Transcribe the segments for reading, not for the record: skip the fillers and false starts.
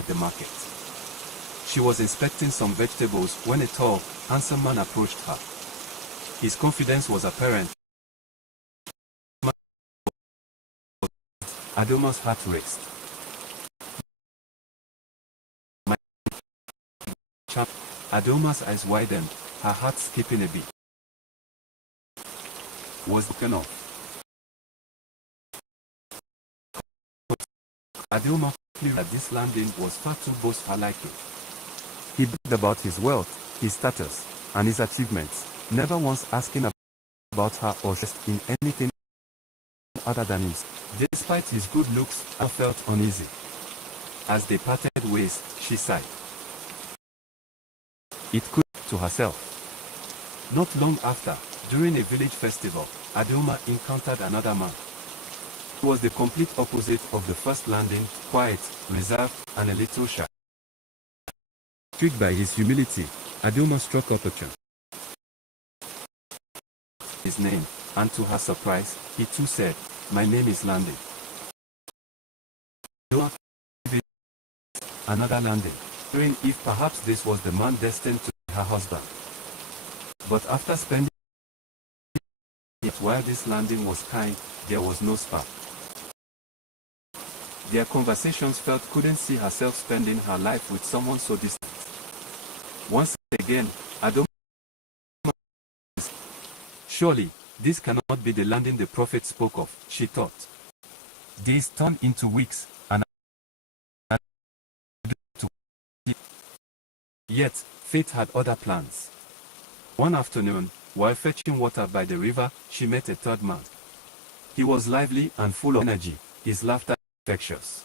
at the market. She was inspecting some vegetables when a tall, handsome man approached her. His confidence was apparent. Adoma's heart raced. Adoma's eyes widened, her heart skipping a beat. Was broken off. Adoma knew that this landing was far too boastful for her liking. He bragged about his wealth, his status, and his achievements, never once asking about her or just in anything other than his. Despite his good looks, I felt uneasy. As they parted ways, she sighed. It could to herself. Not long after, during a village festival, Adoma encountered another man. He was the complete opposite of the first landing, quiet, reserved, and a little shy. Intrigued by his humility, Adoma struck up a chant. His name, and to her surprise, he too said, "My name is Landing." Adoma another landing, wondering if perhaps this was the man destined to be her husband. But after spending while this landing was kind, there was no spark. Their conversations felt couldn't see herself spending her life with someone so distant. Once again, Adoma. Surely, this cannot be the landing the prophet spoke of, she thought. Days turned into weeks, and yet, fate had other plans. One afternoon, while fetching water by the river, she met a third man. He was lively and full of energy, his laughter infectious.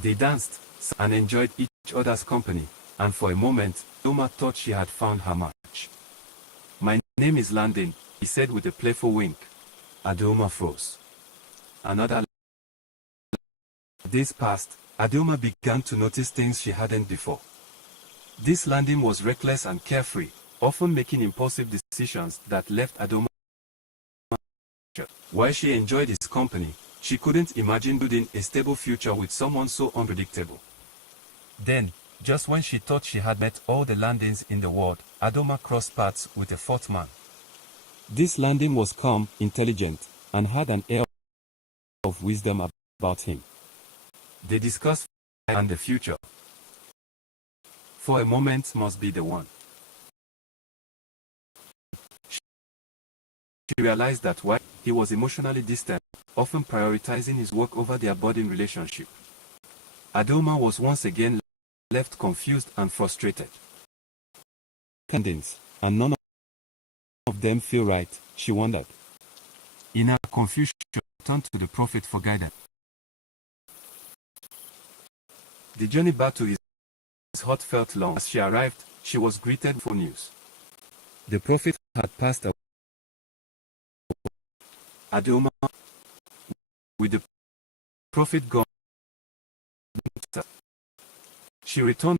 They danced and enjoyed each other's company, and for a moment, Adoma thought she had found her match. "My name is Landing," he said with a playful wink. Adoma froze. Another days passed, Adoma began to notice things she hadn't before. This Landing was reckless and carefree, often making impulsive decisions that left Adoma. While she enjoyed his company, she couldn't imagine building a stable future with someone so unpredictable. Then, just when she thought she had met all the Landings in the world, Adoma crossed paths with a fourth man. This Landing was calm, intelligent, and had an air of wisdom about him. They discussed and the future. For a moment must be the one. She realized that while he was emotionally distant, often prioritizing his work over their budding relationship, Adoma was once again left confused and frustrated. And none of them feel right, she wondered. In her confusion, she turned to the prophet for guidance. The journey back to his hut felt long. As she arrived, she was greeted for news. The prophet had passed away. Adoma, with the prophet gone, she returned.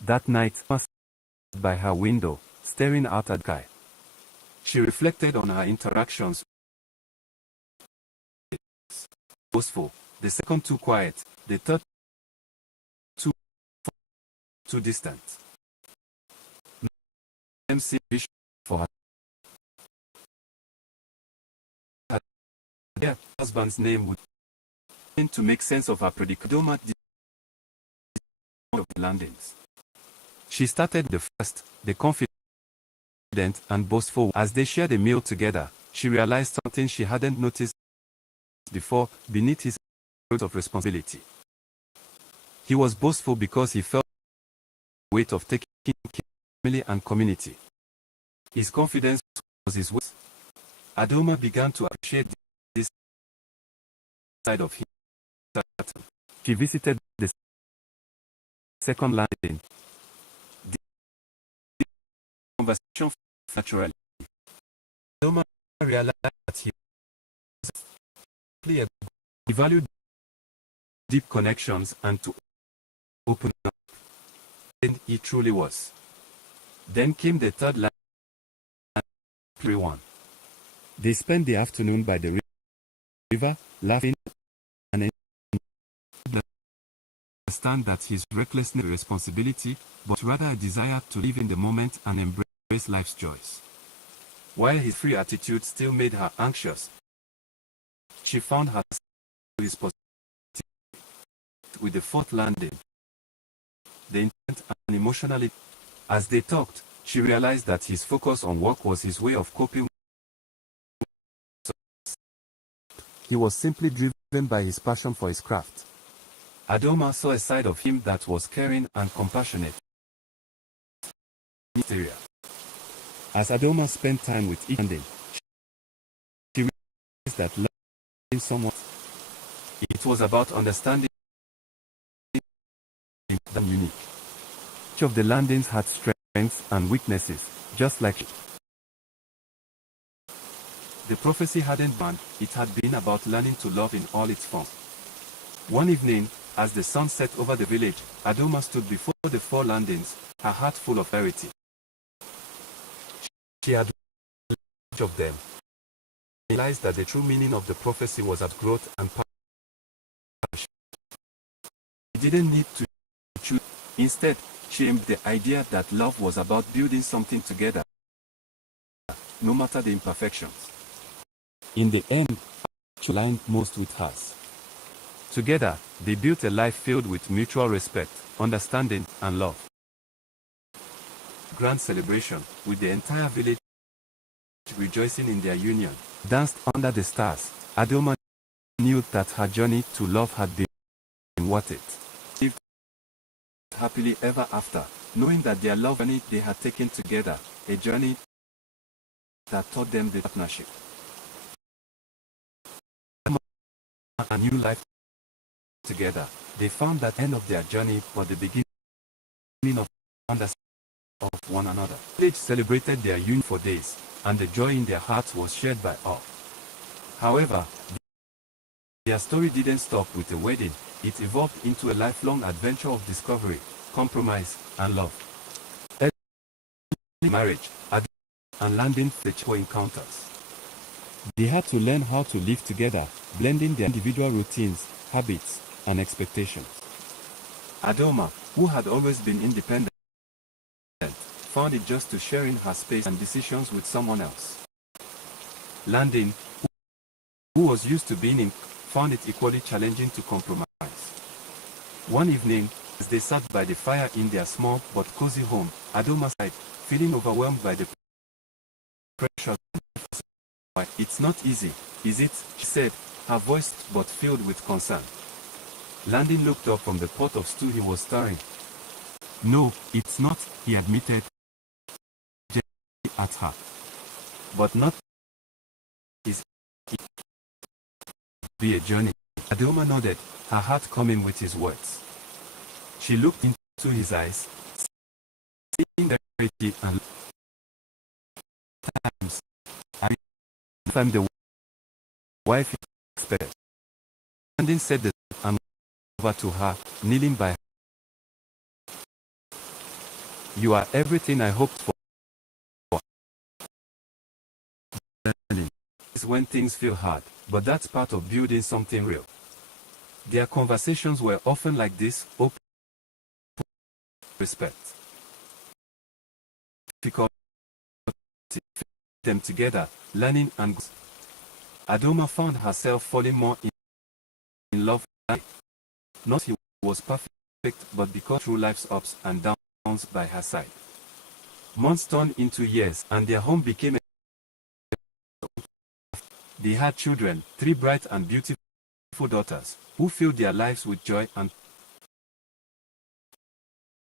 That night, by her window, staring out at the sky. She reflected on her interactions. Boastful, the second too quiet, the third too distant. MC for her. Her husband's name would begin to make sense of her predicament of the Landings. She started the first, the confident and boastful. As they shared a meal together, she realized something she hadn't noticed before beneath his load of responsibility. He was boastful because he felt the weight of taking care of family and community. His confidence was his weight. Adoma began to appreciate this side of him. She visited the second landing. The conversation naturally. Adoma realized that he valued deep connections and to open up. And he truly was. Then came the third line. Everyone. They spent the afternoon by the river, laughing and understand that his recklessness is a responsibility, but rather a desire to live in the moment and embrace life's joys. While his free attitude still made her anxious, she found herself responsible with the fourth landing. The intent and emotionally, as they talked, she realized that his focus on work was his way of coping. He was simply driven by his passion for his craft. Adoma saw a side of him that was caring and compassionate. As Adoma spent time with each landing, she realized that loving someone, it was about understanding them unique. Each of the landings had strengths and weaknesses, just like the prophecy hadn't been, it had been about learning to love in all its forms. One evening, as the sun set over the village, Adoma stood before the four landings, her heart full of clarity. She had each of them, realized that the true meaning of the prophecy was at growth and passion. She didn't need to choose. Instead, she aimed the idea that love was about building something together, no matter the imperfections. In the end, she aligned most with hers. Together, they built a life filled with mutual respect, understanding, and love. Grand celebration, with the entire village rejoicing in their union, danced under the stars. Adoma knew that her journey to love had been worth it. Lived happily ever after, knowing that their love journey they had taken together, a journey that taught them the partnership. A new life together, they found that end of their journey was the beginning of understanding of one another. The village celebrated their union for days, and the joy in their hearts was shared by all. However, their story didn't stop with a wedding. It evolved into a lifelong adventure of discovery, compromise, and love. Early marriage, and landing for encounters. They had to learn how to live together, blending their individual routines, habits, and expectations. Adoma, who had always been independent, found it just to sharing her space and decisions with someone else. Landing, who was used to being in, found it equally challenging to compromise. One evening, as they sat by the fire in their small but cozy home, Adoma sighed, feeling overwhelmed by the pressure. It's not easy, is it? She said, her voice but filled with concern. Landing looked up from the pot of stew he was stirring. No, it's not, he admitted, at her. But not is it be a journey. Adoma nodded, her heart coming with his words. She looked into his eyes, seeing the clarity and times. I'm the wife expected. Landing said that I'm over to her, kneeling by her. You are everything I hoped for. It's when things feel hard, but that's part of building something real. Their conversations were often like this, open, respect. Difficult them together, learning and growth. Adoma found herself falling more in love. Not he was perfect, but because through life's ups and downs by her side. Months turned into years, and their home became a. They had children, 3 bright and beautiful daughters, who filled their lives with joy and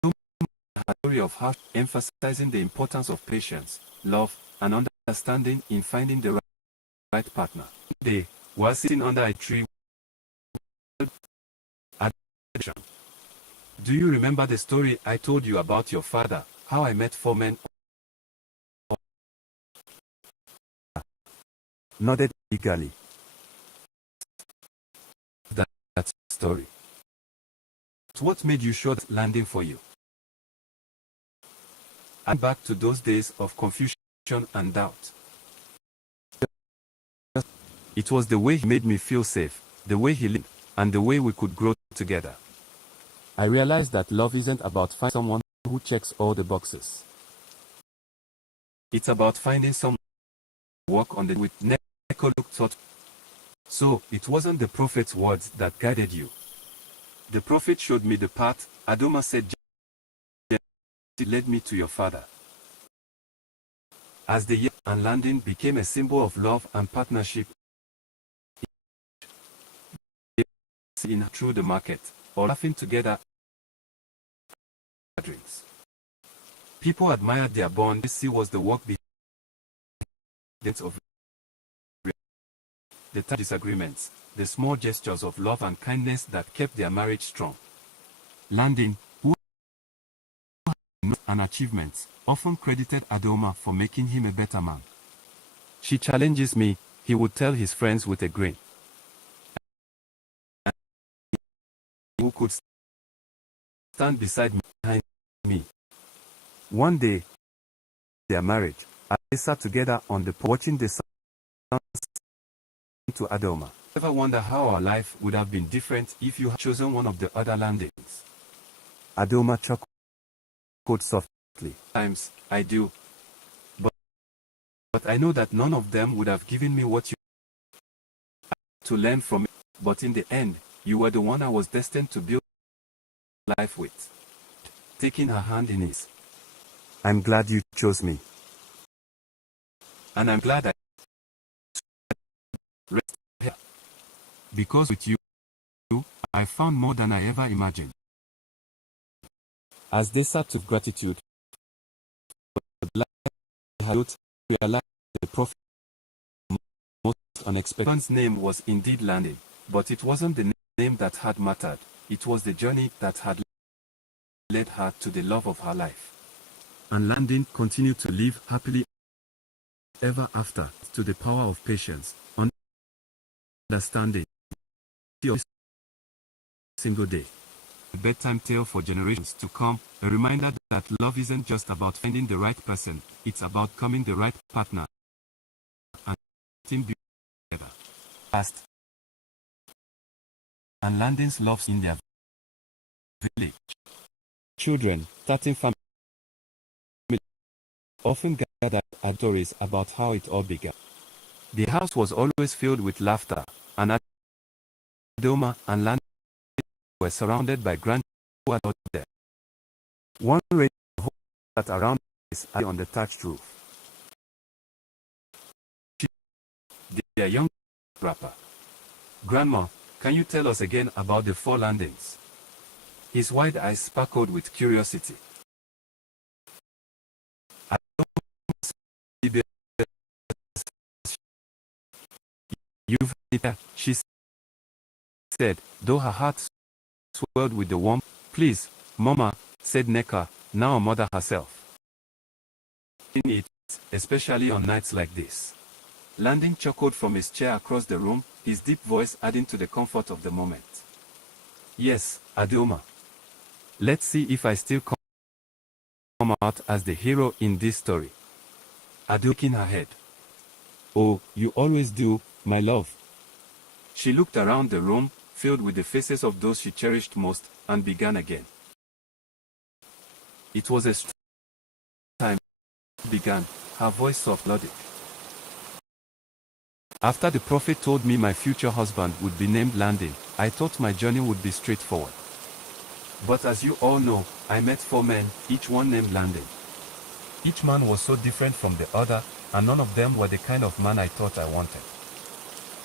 a story of her, emphasizing the importance of patience, love, and understanding in finding the right partner. They were sitting under a tree. Do you remember the story I told you about your father, how I met 4 men? Nodded eagerly. That story. What made you sure that landing for you? I'm back to those days of confusion and doubt. It was the way he made me feel safe, the way he lived, and the way we could grow together. I realized that love isn't about finding someone who checks all the boxes. It's about finding someone who walks on the with Neko looked thought. So, it wasn't the prophet's words that guided you. The prophet showed me the path. Adoma said, it led me to your father. As the year and landing became a symbol of love and partnership, in through the market, or laughing together at drinks. People admired their bond. This was the work behind of the disagreements, the small gestures of love and kindness that kept their marriage strong. Landing, who had an achievement, often credited Adoma for making him a better man. She challenges me, he would tell his friends with a grin. Who could stand beside me, behind me. One day, their marriage, they sat together on the porch watching the sun to Adoma. Ever wonder how our life would have been different if you had chosen one of the other landings? Adoma chuckled softly. Times, I do. But I know that none of them would have given me what you had to learn from it. But in the end, you were the one I was destined to build life with. Taking her hand in his. I'm glad you chose me. And I'm glad I rest here. Because with you, I found more than I ever imagined. As they sat with gratitude, realized the prophet most unexpected. His name was indeed Landing, but it wasn't the name that had mattered, it was the journey that had led her to the love of her life. And Landing continued to live happily ever after, to the power of patience, understanding, single day. A bedtime tale for generations to come, a reminder that love isn't just about finding the right person, it's about becoming the right partner and team together. Past and Landing's loves in their village. Children, starting family, often gathered at stories about how it all began. The house was always filled with laughter, and Adoma and Landing were surrounded by grandchildren who were not there. One rainy sat around on the thatched roof. Their young rapper. Grandma, can you tell us again about the 4 landings? His wide eyes sparkled with curiosity. You've heard it, she said, though her heart swelled with the warmth. Please, Mama, said Neka, now a mother herself. In it, especially on nights like this. Landing chuckled from his chair across the room, his deep voice adding to the comfort of the moment. Yes, Adoma. Let's see if I still come out as the hero in this story. Adoma shaking her head. Oh, you always do, my love. She looked around the room, filled with the faces of those she cherished most, and began again. It was a strange time. Began, her voice soft melodic. After the prophet told me my future husband would be named Landing, I thought my journey would be straightforward. But as you all know, I met 4 men, each one named Landing. Each man was so different from the other, and none of them were the kind of man I thought I wanted.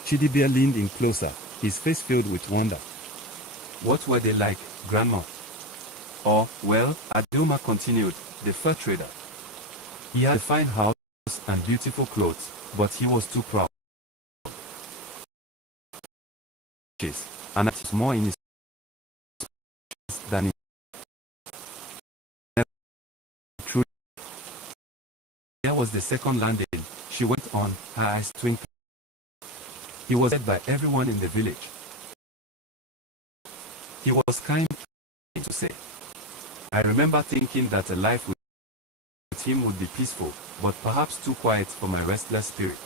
Chidibia leaned in closer, his face filled with wonder. What were they like, Grandma? Oh, well, Adoma continued, the fur trader. He had a fine house and beautiful clothes, but he was too proud. And it was more in his than in true. There was the second Landing, she went on, her eyes twinkling. He was said by everyone in the village. He was kind to say. I remember thinking that a life with him would be peaceful, but perhaps too quiet for my restless spirit.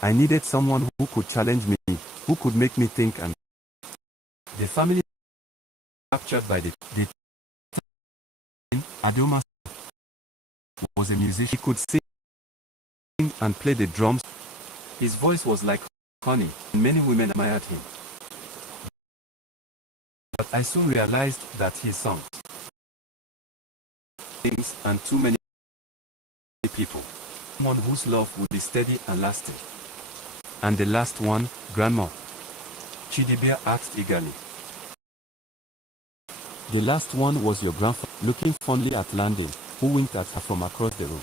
I needed someone who could challenge me, who could make me think, and the family captured by the Adoma was a musician. He could sing and play the drums. His voice was like honey, and many women admired him. But I soon realized that his songs, things, and too many people. Someone whose love would be steady and lasting. And the last one, Grandma? Chidibia asked eagerly. The last one was your grandfather, looking fondly at Landing, who winked at her from across the room.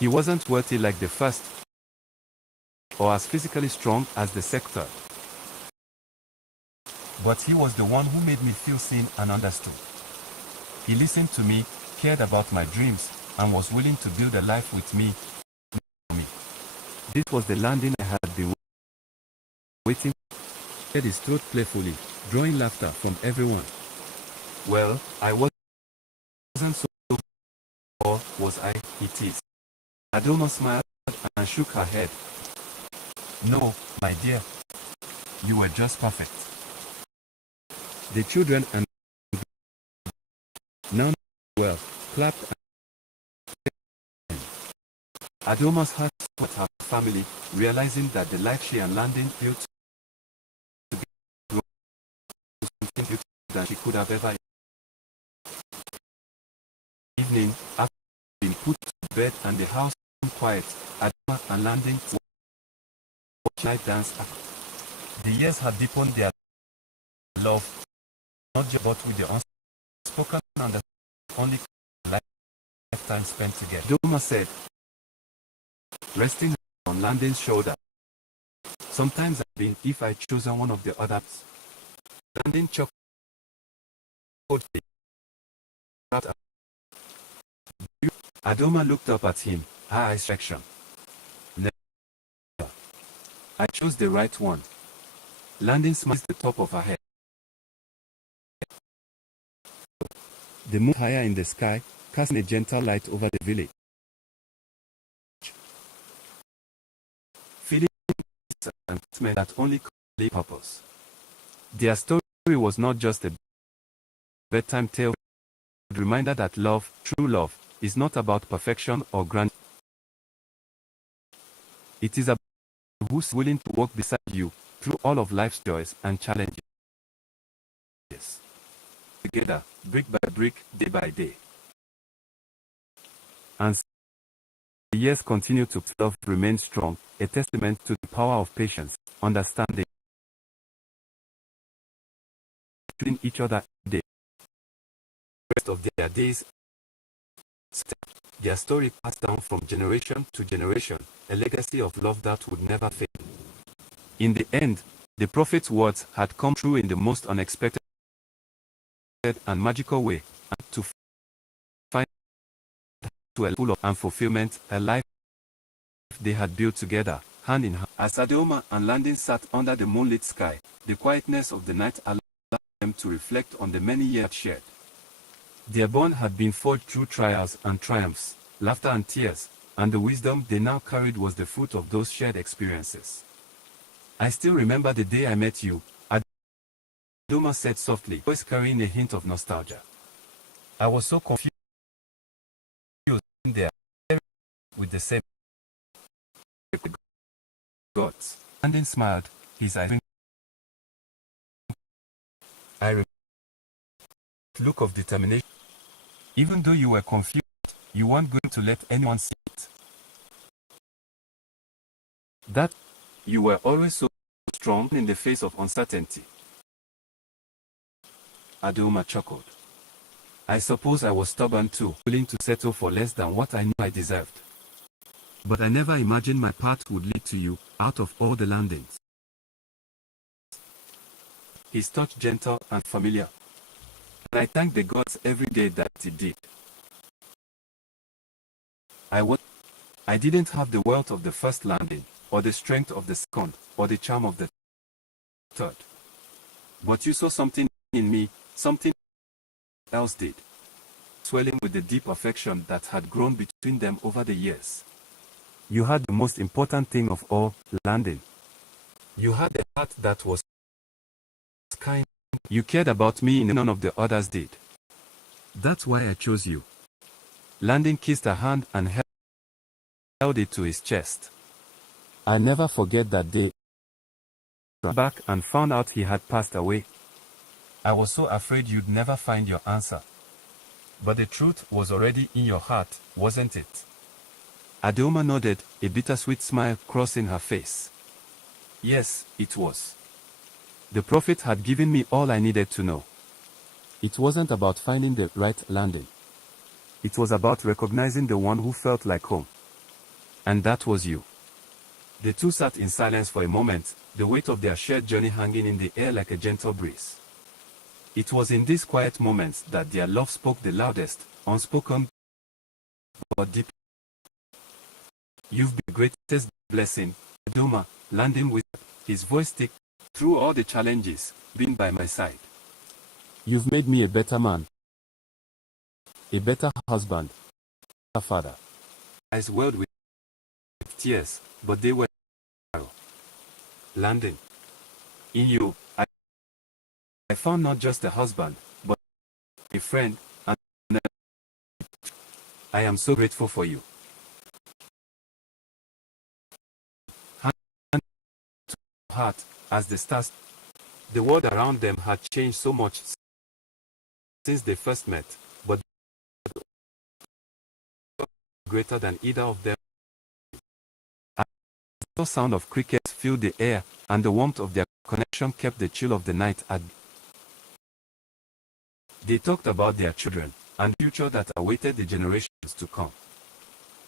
He wasn't wealthy like the first, or as physically strong as the sector. But he was the one who made me feel seen and understood. He listened to me, cared about my dreams, and was willing to build a life with me. This was the Landing I had been waiting for. He had his throat playfully, drawing laughter from everyone. Well, I wasn't so, or was I? He teased. Adoma smiled and shook her head. No, my dear. You were just perfect. The children and now well clapped. Adoma's heart with her family, realizing that the life she and Landing built to be something beautiful than she could have ever. Evening, after being put to bed and the house quiet, Adoma and Landing watched night dance. The years had deepened their love, not just but with the unspoken and the only lifetime spent together. Adoma said, resting on Landing's shoulder. Sometimes I've been if I chosen one of the others. Landing chuckled. Adoma looked up at him, her eyes section. Never. I chose the right one. Landing smiled the top of her head. The moon higher in the sky, casting a gentle light over the village. Feeling and smell that only could purpose. Their story was not just a bedtime tale, but a reminder that love, true love, is not about perfection or grand. It is about who's willing to walk beside you through all of life's joys and challenges. Together, brick by brick, day by day. And the years continue to love remain strong, a testament to the power of patience, understanding, between each other every day. The rest of their days, their story passed down from generation to generation, a legacy of love that would never fade. In the end, the prophet's words had come true in the most unexpected and magical way, and to find to a full of and fulfillment, a life they had built together, hand in hand. As Adoma and Landing sat under the moonlit sky, the quietness of the night allowed them to reflect on the many years shared. Their bond had been forged through trials and triumphs, laughter and tears, and the wisdom they now carried was the fruit of those shared experiences. I still remember the day I met you, Adoma said softly, voice carrying a hint of nostalgia. I was so confused there with the same gods. Landing smiled, his eyes. I remember the look of determination. Even though you were confused, you weren't going to let anyone see it. That you were always so strong in the face of uncertainty. Adoma chuckled. I suppose I was stubborn too, willing to settle for less than what I knew I deserved. But I never imagined my path would lead to you, out of all the Landings. His touch gentle and familiar. And I thank the gods every day that it did. I didn't have the wealth of the first Landing, or the strength of the second, or the charm of the third. But you saw something in me, something else did. Swelling with the deep affection that had grown between them over the years. You had the most important thing of all, Landing. You had a heart that was kind, You cared about me and none of the others did. That's why I chose you. Landon kissed her hand and held it to his chest. I never forget that day. Back and found out he had passed away. I was so afraid you'd never find your answer. But the truth was already in your heart, wasn't it? Adoma nodded, a bittersweet smile crossing her face. Yes, it was. The prophet had given me all I needed to know. It wasn't about finding the right landing. It was about recognizing the one who felt like home. And that was you. The two sat in silence for a moment, the weight of their shared journey hanging in the air like a gentle breeze. It was in these quiet moments that their love spoke the loudest, unspoken but deep. You've been the greatest blessing, Adoma, Landon whispered, his voice thick, through all the challenges, being by my side. You've made me a better man, a better husband, a father. Eyes welled with tears, but they were Landon. In you, I found not just a husband, but a friend, and I am so grateful for you. Hand to heart, as the stars, the world around them had changed so much since they first met, but greater than either of them. The sound of crickets filled the air, and the warmth of their connection kept the chill of the night at bay. They talked about their children, and the future that awaited the generations to come.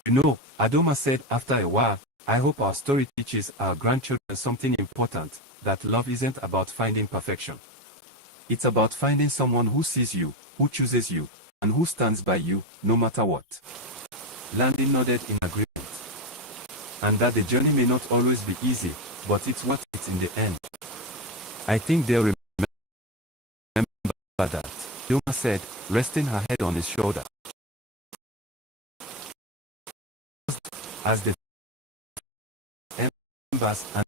You know, Adoma said after a while, I hope our story teaches our grandchildren something important, that love isn't about finding perfection. It's about finding someone who sees you, who chooses you, and who stands by you, no matter what. Landon nodded in agreement. And that the journey may not always be easy, but it's worth it in the end. I think they'll remember that, Adoma said, resting her head on his shoulder. As the embers and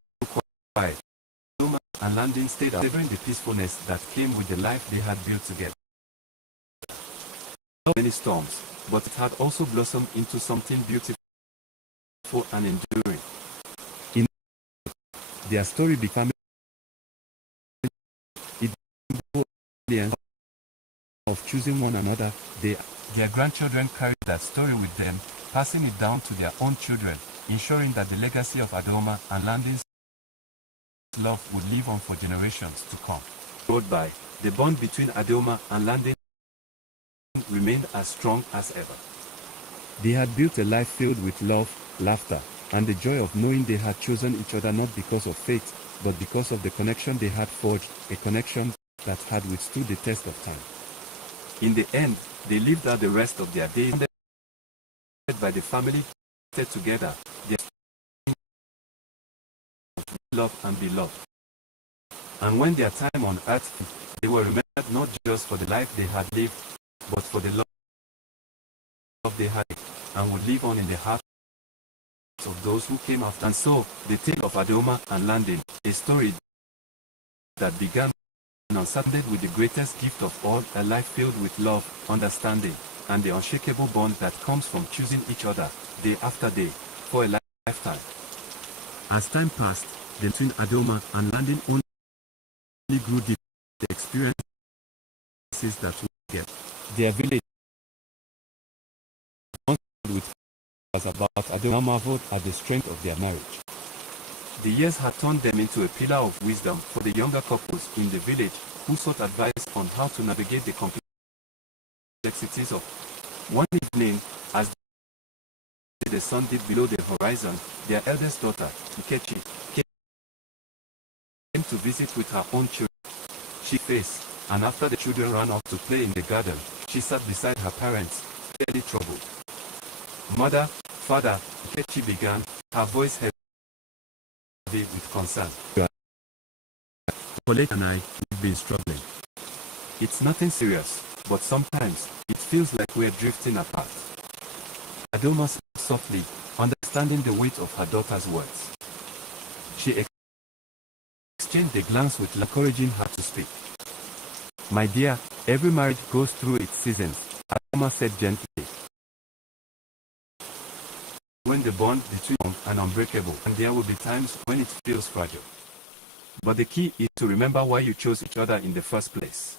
quiet, Adoma and Landon stayed out, savoring the peacefulness that came with the life they had built together. Many storms, but it had also blossomed into something beautiful and enduring. In their story became the of choosing one another. Their grandchildren carried that story with them, passing it down to their own children, ensuring that the legacy of Adoma and Landon's love would live on for generations to come. Road by, the bond between Adoma and Landon remained as strong as ever. They had built a life filled with love, laughter, and the joy of knowing they had chosen each other not because of fate, but because of the connection they had forged, a connection that had withstood the test of time. In the end, they lived out the rest of their days by the family together, their love and be loved. And when their time on earth, they were remembered not just for the life they had lived, but for the love they had and would live on in the hearts of those who came after. And so, the tale of Adoma and Landon, a story that began and unfolded with the greatest gift of all, a life filled with love, understanding, and the unshakable bond that comes from choosing each other, day after day, for a lifetime. As time passed, the between Adoma and Landon only grew deeper. The experiences that we get. Their village was about Adoma marveled at the strength of their marriage. The years had turned them into a pillar of wisdom for the younger couples in the village who sought advice on how to navigate the complexities of. One evening, as the sun dipped below the horizon, their eldest daughter, Nkechi, came to visit with her own children. She faced, and after the children ran off to play in the garden, she sat beside her parents, fairly troubled. Mother, father, Nkechi began, her voice heavy with concern. Colette and I have been struggling. It's nothing serious, but sometimes it feels like we're drifting apart. Adoma spoke softly, understanding the weight of her daughter's words. She exchanged a glance with encouraging her to speak. My dear, every marriage goes through its seasons, Adoma said gently. When the bond between them and unbreakable, and there will be times when it feels fragile. But the key is to remember why you chose each other in the first place.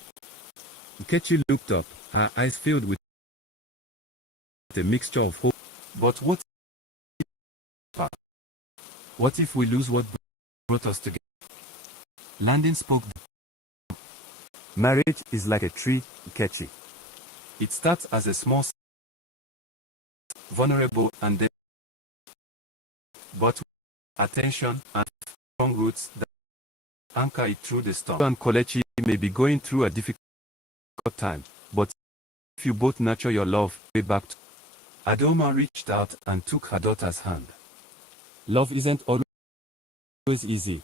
Nkechi looked up, her eyes filled with a mixture of hope. But what if we lose what brought us together? Landon spoke. Marriage is like a tree, Nkechi. It starts as a small, vulnerable, and then, but with attention and strong roots that anchor it through the storm. You and Kelechi may be going through a difficult time, but if you both nurture your love way back to... Adoma reached out and took her daughter's hand. Love isn't always easy.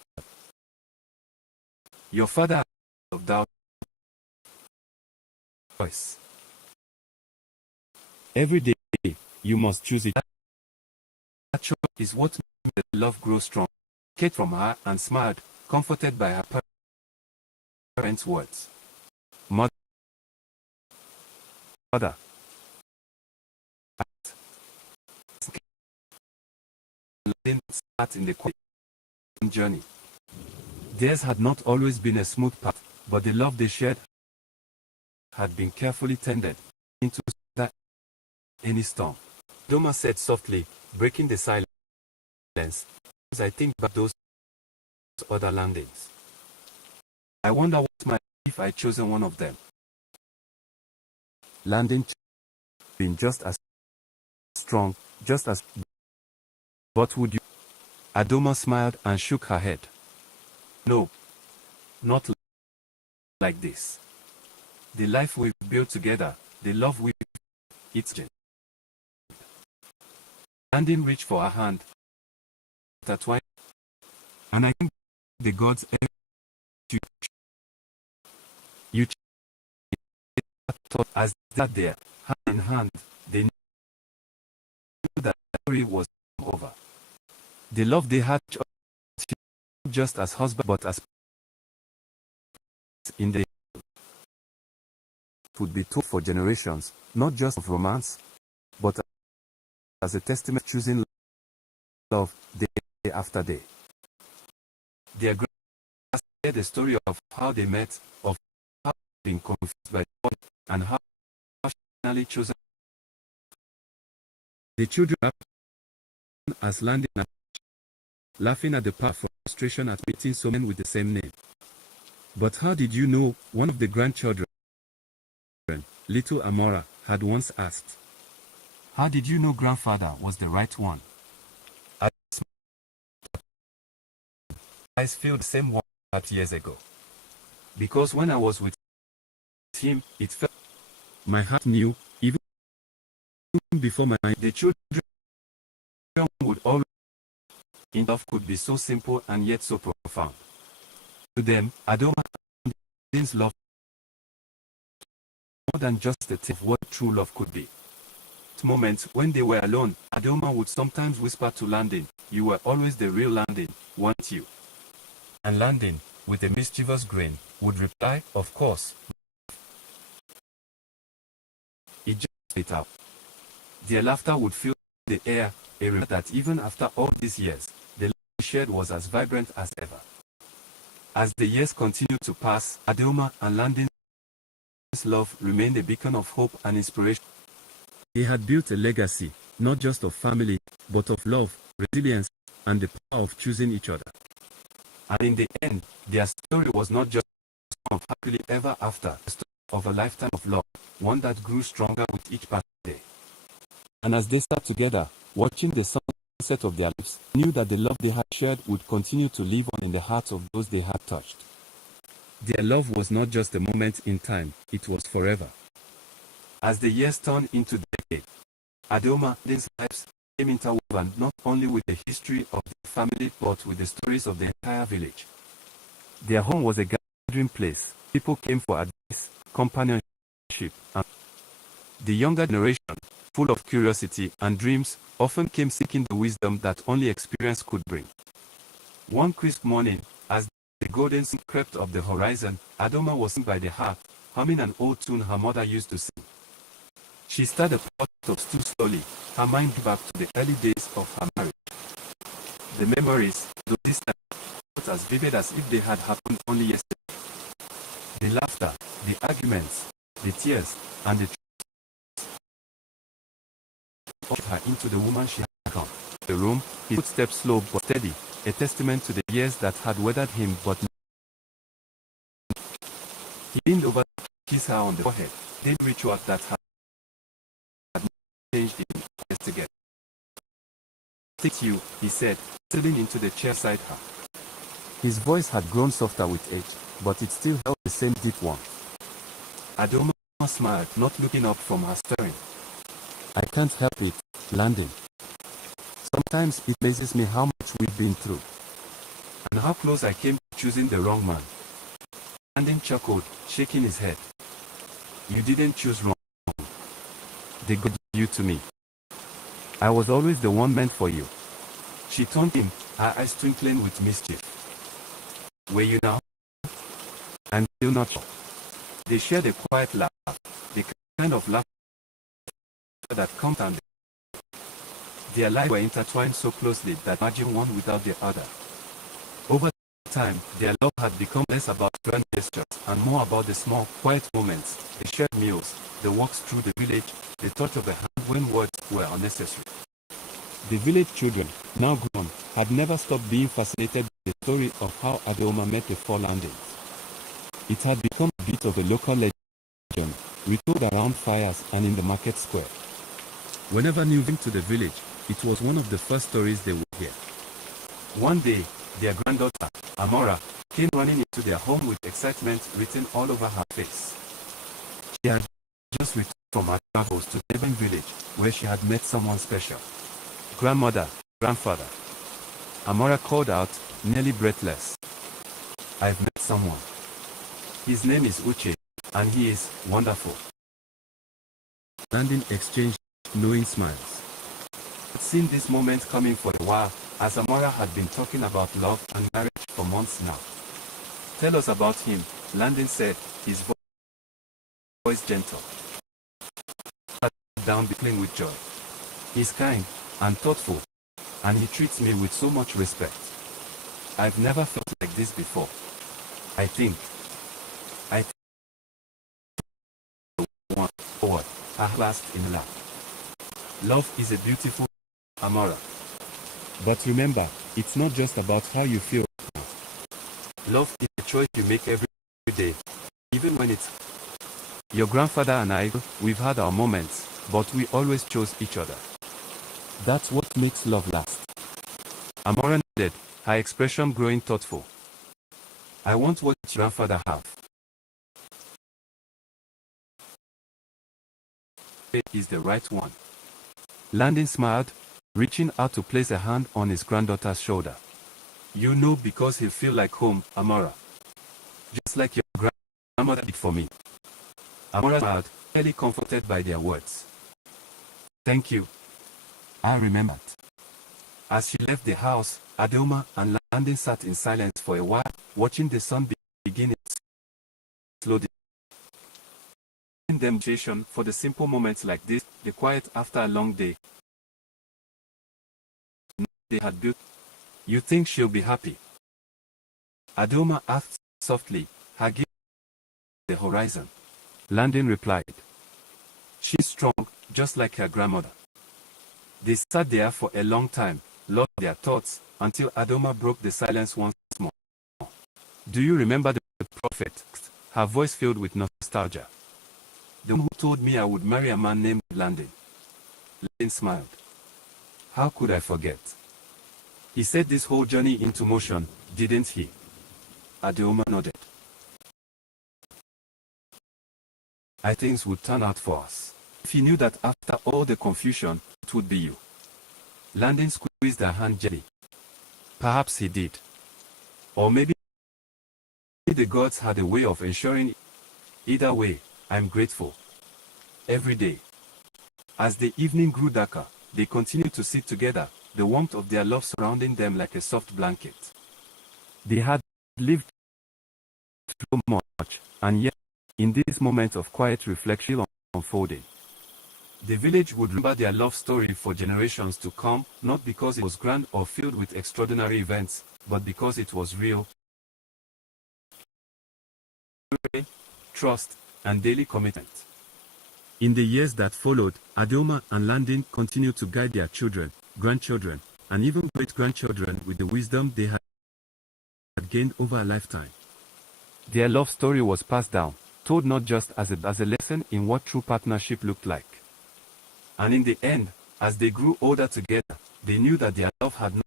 Your father has of doubt. Choice. Every day, you must choose it. That choice is what makes the love grow strong. Kate from her and smiled, comforted by her parents' words. Mother. Start in the quiet journey. Theirs had not always been a smooth path, but the love they shared had been carefully tended into any storm. Doma said softly, breaking the silence, as I think about those other landings. I wonder what might be if I chosen one of them. Landing been just as strong, just as... But would you? Adoma smiled and shook her head. No, not like this. The life we've built together, the love we've... It's just... Landon reached for her hand. That's why. And I think the gods... You thought as that there, hand in hand, they knew that the story was over. The love they had not just as husband but as in the would be told for generations, not just of romance, but as a testament choosing love day after day. Their grandparents shared the story of how they met, of how they had been confused by God, and how finally chosen. The children as landing at laughing at the power of frustration at meeting so many with the same name. But how did you know? One of the grandchildren, little Amora, had once asked. How did you know grandfather was the right one? Eyes feel the same one 30 years ago. Because when I was with him, it felt my heart knew, even before my mind. The children would always in love could be so simple and yet so profound. To them, Adoma's love more than just a tip of what true love could be. At moments when they were alone, Adoma would sometimes whisper to Landon, "You were always the real Landon, weren't you?" And Landon, with a mischievous grin, would reply, "Of course." It just lit up. Their laughter would fill the air, a reminder that even after all these years, the love they shared was as vibrant as ever. As the years continued to pass, Adoma and Landon's love remained a beacon of hope and inspiration. They had built a legacy, not just of family, but of love, resilience, and the power of choosing each other. And in the end, their story was not just one of happily ever after, a story of a lifetime of love, one that grew stronger with each passing day. And as they sat together, watching the sunset of their lives, knew that the love they had shared would continue to live on in the hearts of those they had touched. Their love was not just a moment in time, it was forever. As the years turned into decades, Adoma's lives became interwoven not only with the history of the family but with the stories of the entire village. Their home was a gathering place. People came for advice, companionship, and the younger generation, full of curiosity and dreams, often came seeking the wisdom that only experience could bring. One crisp morning, as the golden sun crept up the horizon, Adoma was sitting by the hearth, humming an old tune her mother used to sing. She stirred the pot of stew slowly, her mind back to the early days of her marriage. The memories, though this time, not as vivid as if they had happened only yesterday. The laughter, the arguments, the tears, and the pushed her into the woman she had become. The room, his footsteps slow but steady, a testament to the years that had weathered him but he leaned over to kiss her on the forehead, did ritual that had changed him yesterday. "Take you," he said, settling into the chair beside her. His voice had grown softer with age, but it still held the same deep warmth. Adoma smiled, not looking up from her stirring. "I can't help it, Landon. Sometimes it amazes me how much we've been through. And how close I came to choosing the wrong man." Landon chuckled, shaking his head. "You didn't choose wrong. They got you to me. I was always the one meant for you." She turned to him, her eyes twinkling with mischief. "Were you now?" "I'm still not sure." They shared a quiet laugh, the kind of laughter that comes and their lives were intertwined so closely that imagine one without the other. Over time, their love had become less about grand gestures and more about the small, quiet moments, the shared meals, the walks through the village, the touch of a hand when words were unnecessary. The village children, now grown, had never stopped being fascinated by the story of how Adoma met the four Landings. It had become a bit of a local legend, retold around fires and in the market square. Whenever new came to the village, it was one of the first stories they would hear. One day, their granddaughter, Amora, came running into their home with excitement written all over her face. She had just returned from her travels to the neighboring village, where she had met someone special. "Grandmother, grandfather," Amora called out, nearly breathless. "I've met someone. His name is Uche, and he is wonderful." Landon exchanged knowing smiles. I'd seen this moment coming for a while, as Amora had been talking about love and marriage for months now. "Tell us about him," Landon said, his voice gentle. I sat down playing with joy. "He's kind and thoughtful, and he treats me with so much respect. I've never felt like this before. I think one forward, at last in love. Love is a beautiful, Amora. But remember, it's not just about how you feel. Love is a choice you make every day, even when it's..." "Your grandfather and I, we've had our moments, but we always chose each other. That's what makes love last." Amora nodded, her expression growing thoughtful. "I want what your grandfather have. Is the right one." Landon smiled, reaching out to place a hand on his granddaughter's shoulder. "You know, because he'll feel like home, Amora. Just like your grandmother did for me." Amora smiled, fairly comforted by their words. "Thank you. I remembered." As she left the house, Adoma and Landon sat in silence for a while, watching the sun begin its slow descent. Them for the simple moments like this, the quiet after a long day they had built. "You think she'll be happy?" Adoma asked softly, her gaze on the horizon. Landon replied, "She's strong, just like her grandmother." They sat there for a long time, lost their thoughts, until Adoma broke the silence once more. "Do you remember the prophet?" Her voice filled with nostalgia. "The one who told me I would marry a man named Landon." Landon smiled. "How could I forget? He set this whole journey into motion, didn't he?" Adoma nodded. "I think things would turn out for us. If he knew that after all the confusion, it would be you." Landon squeezed her hand gently. "Perhaps he did. Or maybe the gods had a way of ensuring it. Either way, I'm grateful. Every day." As the evening grew darker, they continued to sit together, the warmth of their love surrounding them like a soft blanket. They had lived through much, and yet, in this moment of quiet reflection unfolding. The village would remember their love story for generations to come, not because it was grand or filled with extraordinary events, but because it was real, trust, and daily commitment. In the years that followed, Adeoma and Landin continued to guide their children, grandchildren, and even great-grandchildren with the wisdom they had gained over a lifetime. Their love story was passed down, told not just as a lesson in what true partnership looked like. And in the end, as they grew older together, they knew that their love had not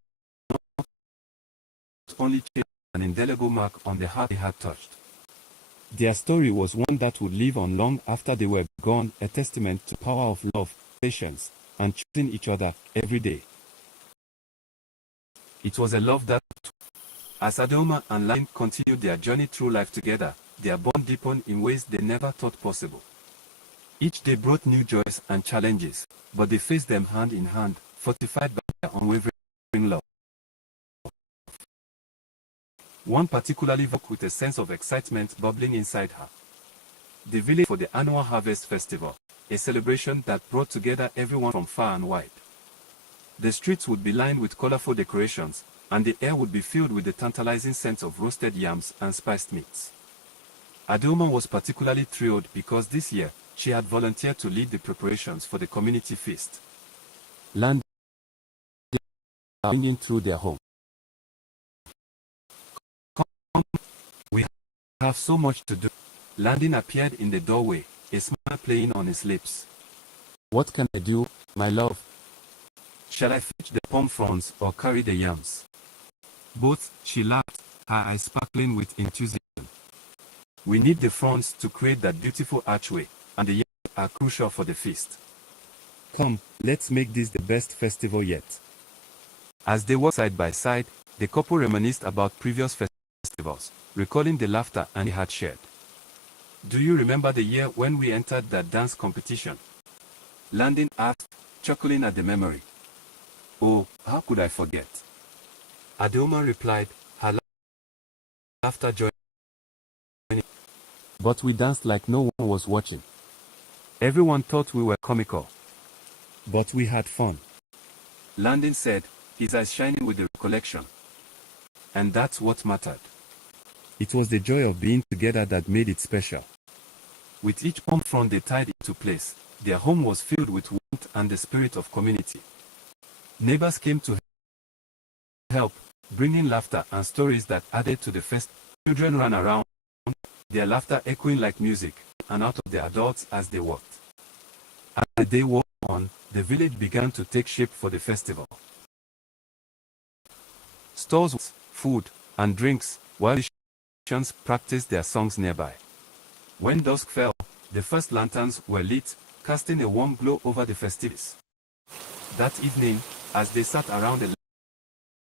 only changed an indelible mark on the heart they had touched. Their story was one that would live on long after they were gone, a testament to the power of love, patience, and choosing each other every day. It was a love that, as Adeoma and Landin continued their journey through life together, their bond deepened in ways they never thought possible. Each day brought new joys and challenges, but they faced them hand in hand, fortified by their unwavering love. One particularly evoked with a sense of excitement bubbling inside her. The village for the annual Harvest Festival, a celebration that brought together everyone from far and wide. The streets would be lined with colorful decorations, and the air would be filled with the tantalizing scent of roasted yams and spiced meats. Adeoma was particularly thrilled because this year, she had volunteered to lead the preparations for the community feast. Landin bringing through their home. Come, we have so much to do. Landin appeared in the doorway, a smile playing on his lips. What can I do, my love? Shall I fetch the palm fronds or carry the yams? Both, she laughed, her eyes sparkling with enthusiasm. We need the fronds to create that beautiful archway, and the yams are crucial for the feast. Come, let's make this the best festival yet. As they walked side by side, the couple reminisced about previous festivals, recalling the laughter they had shared. Do you remember the year when we entered that dance competition? Landin asked, chuckling at the memory. Oh, how could I forget? Adeoma replied, her laughter joining. But we danced like no one was watching. Everyone thought we were comical. But we had fun. Landin said, his eyes shining with the recollection. And that's what mattered. It was the joy of being together that made it special. With each palm frond they tied into place, their home was filled with warmth and the spirit of community. Neighbors came to help, bringing laughter and stories that added to the fest. Children ran around, their laughter echoing like music, and out of the adults as they walked. As the day wore on, the village began to take shape for the festival. Stalls with food and drinks, while musicians practiced their songs nearby. When dusk fell, the first lanterns were lit, casting a warm glow over the festivities. That evening, as they sat around a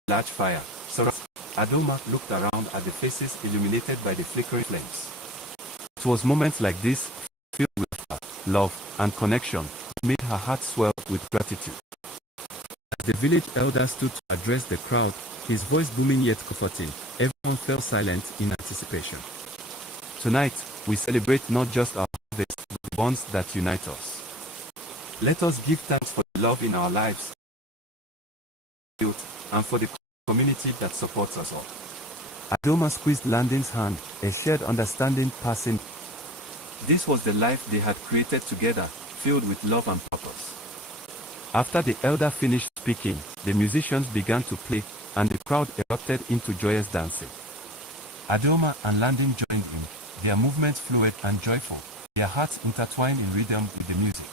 large fire, Adeoma looked around at the faces illuminated by the flickering flames. It was moments like this, filled with love and connection, that made her heart swell with gratitude. As the village elder stood to address the crowd, his voice booming yet comforting, everyone fell silent in anticipation. Tonight, we celebrate not just our harvest, but the bonds that unite us. Let us give thanks for the love in our lives, and for the community that supports us all. Adeoma squeezed Landin's hand, a shared understanding passing. This was the life they had created together, filled with love and purpose. After the elder finished speaking, the musicians began to play, and the crowd erupted into joyous dancing. Adeoma and Landin joined in, their movements fluid and joyful, their hearts intertwined in rhythm with the music.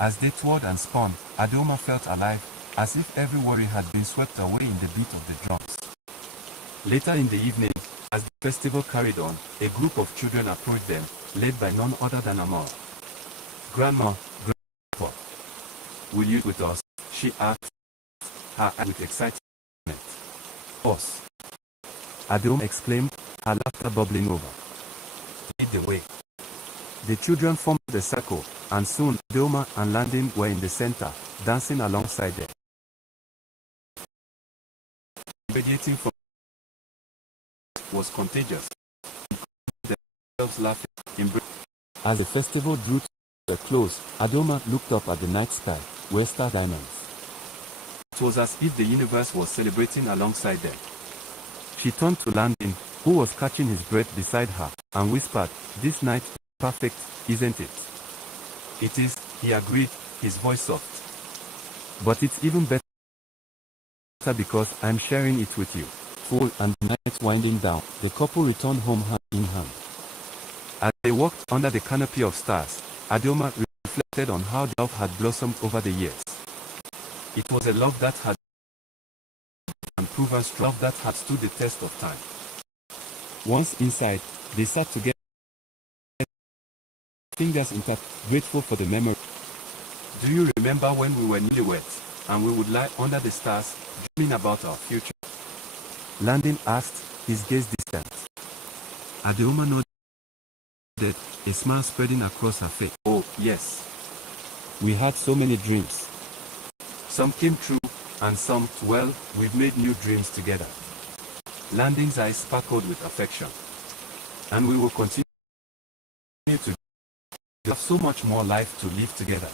As they twirled and spun, Adeoma felt alive, as if every worry had been swept away in the beat of the drums. Later in the evening, as the festival carried on, a group of children approached them, led by none other than Amor. Grandma, Grandpa, will you with us? She asked, her eyes with excitement. Us. Adeoma exclaimed, her laughter bubbling over. Lead the way. The children formed the circle, and soon Adeoma and Landin were in the center, dancing alongside them. Radiating from was contagious. themselves laughing, embracing. As the festival drew to a close, Adoma looked up at the night sky, where star diamonds. It was as if the universe was celebrating alongside them. She turned to Landon, who was catching his breath beside her, and whispered, "This night is perfect, isn't it?" "It is," he agreed, his voice soft. "But it's even better because I'm sharing it with you." Full and the night winding down, the couple returned home hand in hand. As they walked under the canopy of stars, Adoma reflected on how love had blossomed over the years. It was a love that had proven strong, love that had stood the test of time. Once inside, they sat together, fingers intact, grateful for the memory. "Do you remember when we were newlyweds, and we would lie under the stars, dreaming about our future?" Landon asked, his gaze distant. Adoma nodded, a smile spreading across her face. "Oh, yes. We had so many dreams. Some came true, and some, well, we've made new dreams together." Landon's eyes sparkled with affection. "And we will continue to have so much more life to live together."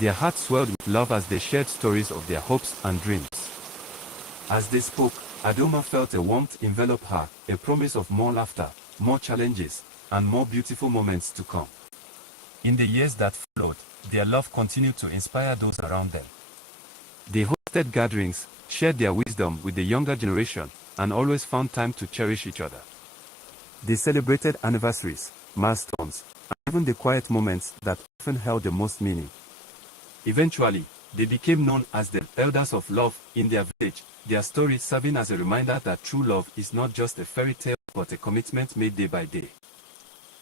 Their hearts swelled with love as they shared stories of their hopes and dreams. As they spoke, Adoma felt a warmth envelop her, a promise of more laughter, more challenges, and more beautiful moments to come. In the years that followed, their love continued to inspire those around them. They hosted gatherings, shared their wisdom with the younger generation, and always found time to cherish each other. They celebrated anniversaries, milestones, and even the quiet moments that often held the most meaning. Eventually, they became known as the elders of love in their village, their story serving as a reminder that true love is not just a fairy tale but a commitment made day by day.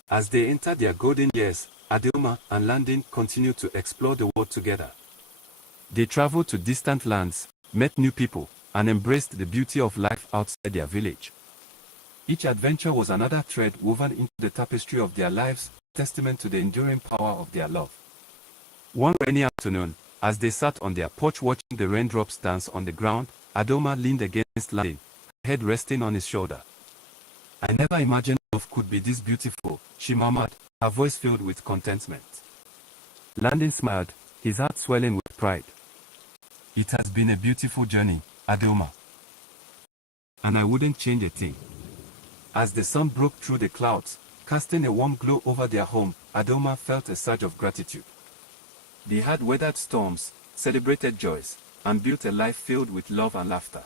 As they entered their golden years, Adoma and Landon continued to explore the world together. They traveled to distant lands, met new people, and embraced the beauty of life outside their village. Each adventure was another thread woven into the tapestry of their lives, testament to the enduring power of their love. One rainy afternoon, as they sat on their porch watching the raindrops dance on the ground, Adoma leaned against Landon, her head resting on his shoulder. "I never imagined love could be this beautiful," she murmured, her voice filled with contentment. Landon smiled, his heart swelling with pride. "It has been a beautiful journey, Adoma. And I wouldn't change a thing." As the sun broke through the clouds, casting a warm glow over their home, Adoma felt a surge of gratitude. They had weathered storms, celebrated joys, and built a life filled with love and laughter.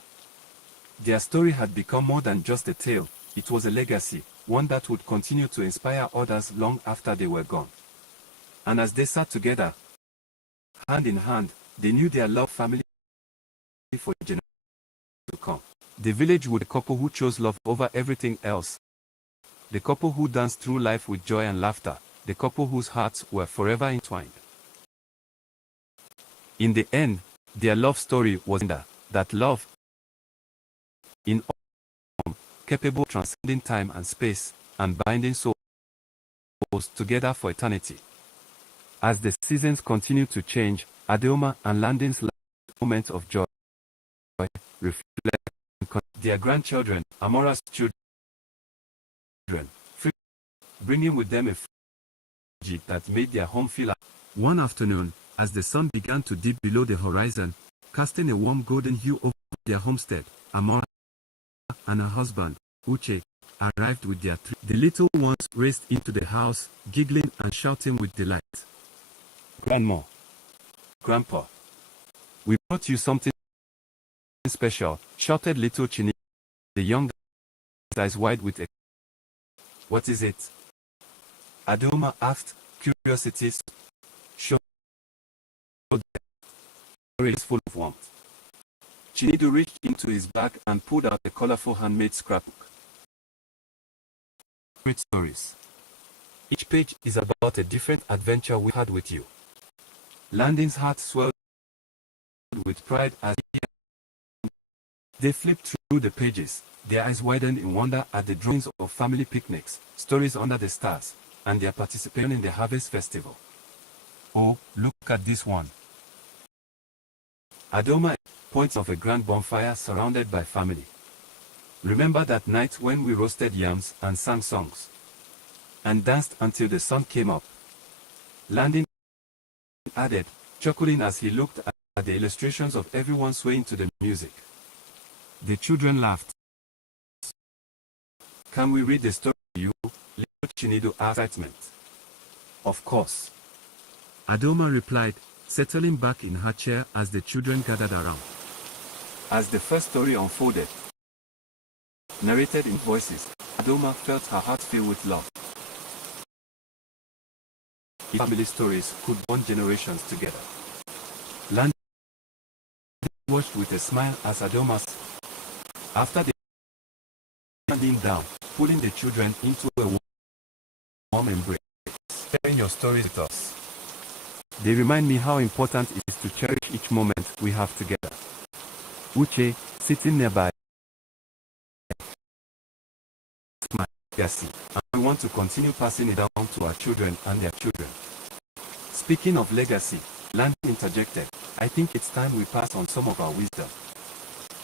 Their story had become more than just a tale, it was a legacy, one that would continue to inspire others long after they were gone. And as they sat together, hand in hand, they knew their loved family for generations to come. The village would be a couple who chose love over everything else. The couple who danced through life with joy and laughter, the couple whose hearts were forever entwined. In the end, their love story was that love, in all form, capable of transcending time and space, and binding souls together for eternity. As the seasons continued to change, Adoma and Landon's moments of joy reflect their grandchildren, Amora's children, bringing with them a energy that made their home feel alive. One afternoon, as the sun began to dip below the horizon, casting a warm golden hue over their homestead, Amora and her husband, Uche, arrived with their three. The little ones raced into the house, giggling and shouting with delight. "Grandma, Grandpa, we brought you something special," shouted little Chini, the young eyes wide with excitement. "What is it?" Adoma asked, curiosity showed is full of warmth. Chinedu reached into his bag and pulled out a colorful handmade scrapbook. Great stories. Each page is about a different adventure we had with you. Landon's heart swelled with pride as they flipped through the pages, their eyes widened in wonder at the drawings of family picnics, stories under the stars, and their participation in the harvest festival. "Oh, look at this one." Adoma points of a grand bonfire surrounded by family. "Remember that night when we roasted yams and sang songs?" and danced until the sun came up. Landon added, chuckling as he looked at the illustrations of everyone swaying to the music. The children laughed. Can we read the story to you? Little Chinedu asked excitement. Of course. Adoma replied, settling back in her chair as the children gathered around. As the first story unfolded, narrated in voices, Adoma felt her heart fill with love. Family stories could bond generations together. Landon watched with a smile as Adoma's. After they landing down, pulling the children into a warm embrace, sharing your stories with us. They remind me how important it is to cherish each moment we have together. Uche, sitting nearby, smiled. Legacy, and we want to continue passing it down to our children and their children. Speaking of legacy, Landon interjected, I think it's time we pass on some of our wisdom.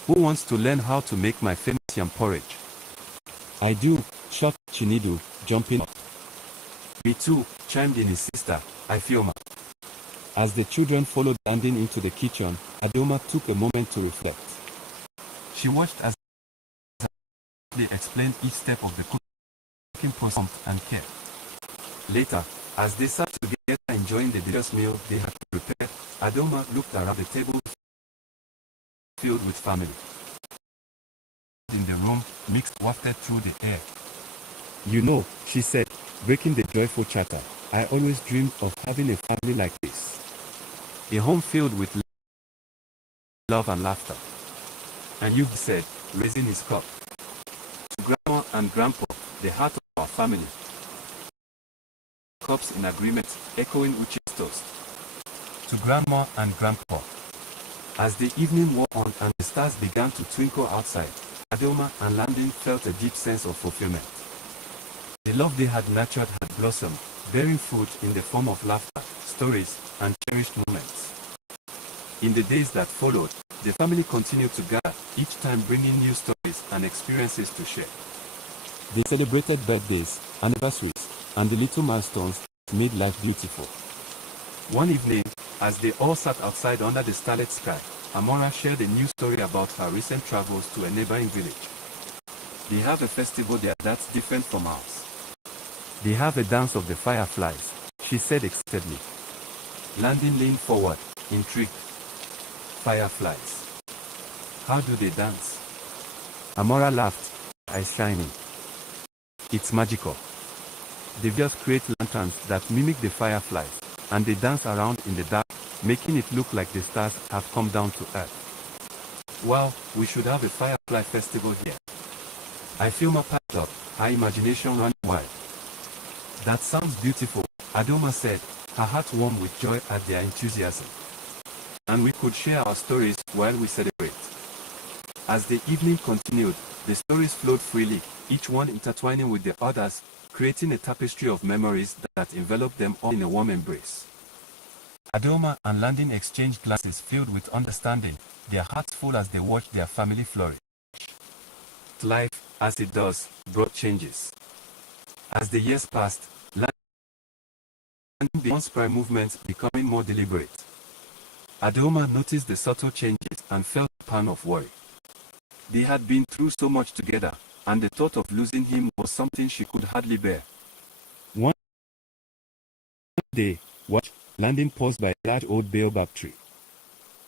Who wants to learn how to make my famous yam porridge? I do, shot Chinedu, jumping up. Me too, chimed in his sister, Ifioma. As the children followed Landon into the kitchen, Adoma took a moment to reflect. She watched as they explained each step of the cooking process and care. Later, as they sat together enjoying the delicious meal they had prepared, Adoma looked around the table filled with family. In the room, mixed wafted through the air. You know, she said, breaking the joyful chatter, I always dreamed of having a family like this. A home filled with love and laughter. And you've said, raising his cup. To Grandma and Grandpa, the heart of our family. Cups in agreement, echoing Uche's toast. To Grandma and Grandpa. As the evening wore on and the stars began to twinkle outside, Adoma and Landon felt a deep sense of fulfillment. The love they had nurtured had blossomed, bearing fruit in the form of laughter, stories, and cherished moments. In the days that followed, the family continued to gather, each time bringing new stories and experiences to share. They celebrated birthdays, anniversaries, and the little milestones that made life beautiful. One evening, as they all sat outside under the starlit sky, Amora shared a new story about her recent travels to a neighboring village. They have a festival there that's different from ours. They have a dance of the fireflies, she said excitedly. Landon leaned forward, intrigued. Fireflies. How do they dance? Amora laughed, eyes shining. It's magical. They just create lanterns that mimic the fireflies, and they dance around in the dark, making it look like the stars have come down to earth. Wow, we should have a firefly festival here. I feel my packed up, her imagination running wild. That sounds beautiful, Adoma said, her heart warm with joy at their enthusiasm. And we could share our stories while we celebrate. As the evening continued, the stories flowed freely, each one intertwining with the others, creating a tapestry of memories that enveloped them all in a warm embrace. Adoma and Landon exchanged glances filled with understanding, their hearts full as they watched their family flourish. Life, as it does, brought changes. As the years passed, Landon began prime movements becoming more deliberate. Adoma noticed the subtle changes and felt a pang of worry. They had been through so much together, and the thought of losing him was something she could hardly bear. One day, Landon paused by a large old baobab tree.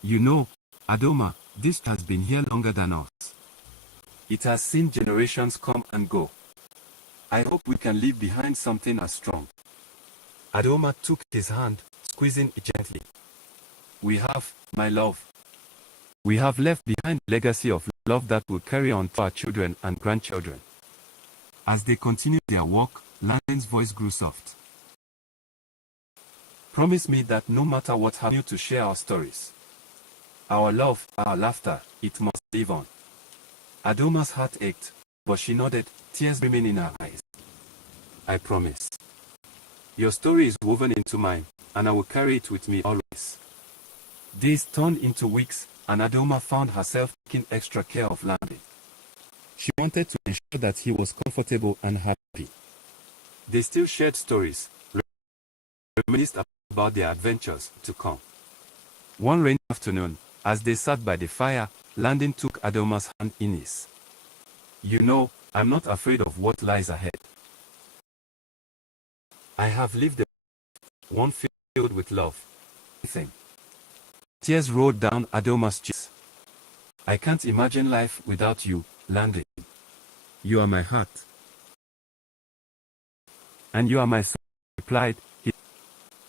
You know, Adoma, this has been here longer than us. It has seen generations come and go. I hope we can leave behind something as strong. Adoma took his hand, squeezing it gently. We have, my love. We have left behind a legacy of love that will carry on to our children and grandchildren. As they continued their walk, Landon's voice grew soft. Promise me that no matter what happens, to share our stories. Our love, our laughter, it must live on. Adoma's heart ached, but she nodded, tears brimming in her eyes. I promise. Your story is woven into mine, and I will carry it with me always. Days turned into weeks, and Adoma found herself taking extra care of Landon. She wanted to ensure that he was comfortable and happy. They still shared stories, reminisced about their adventures to come. One rainy afternoon, as they sat by the fire, Landon took Adelma's hand in his. "You know, I'm not afraid of what lies ahead. I have lived a one filled with love." Tears rolled down Adelma's cheeks. "I can't imagine life without you, Landon. You are my heart. And you are my soul," replied he.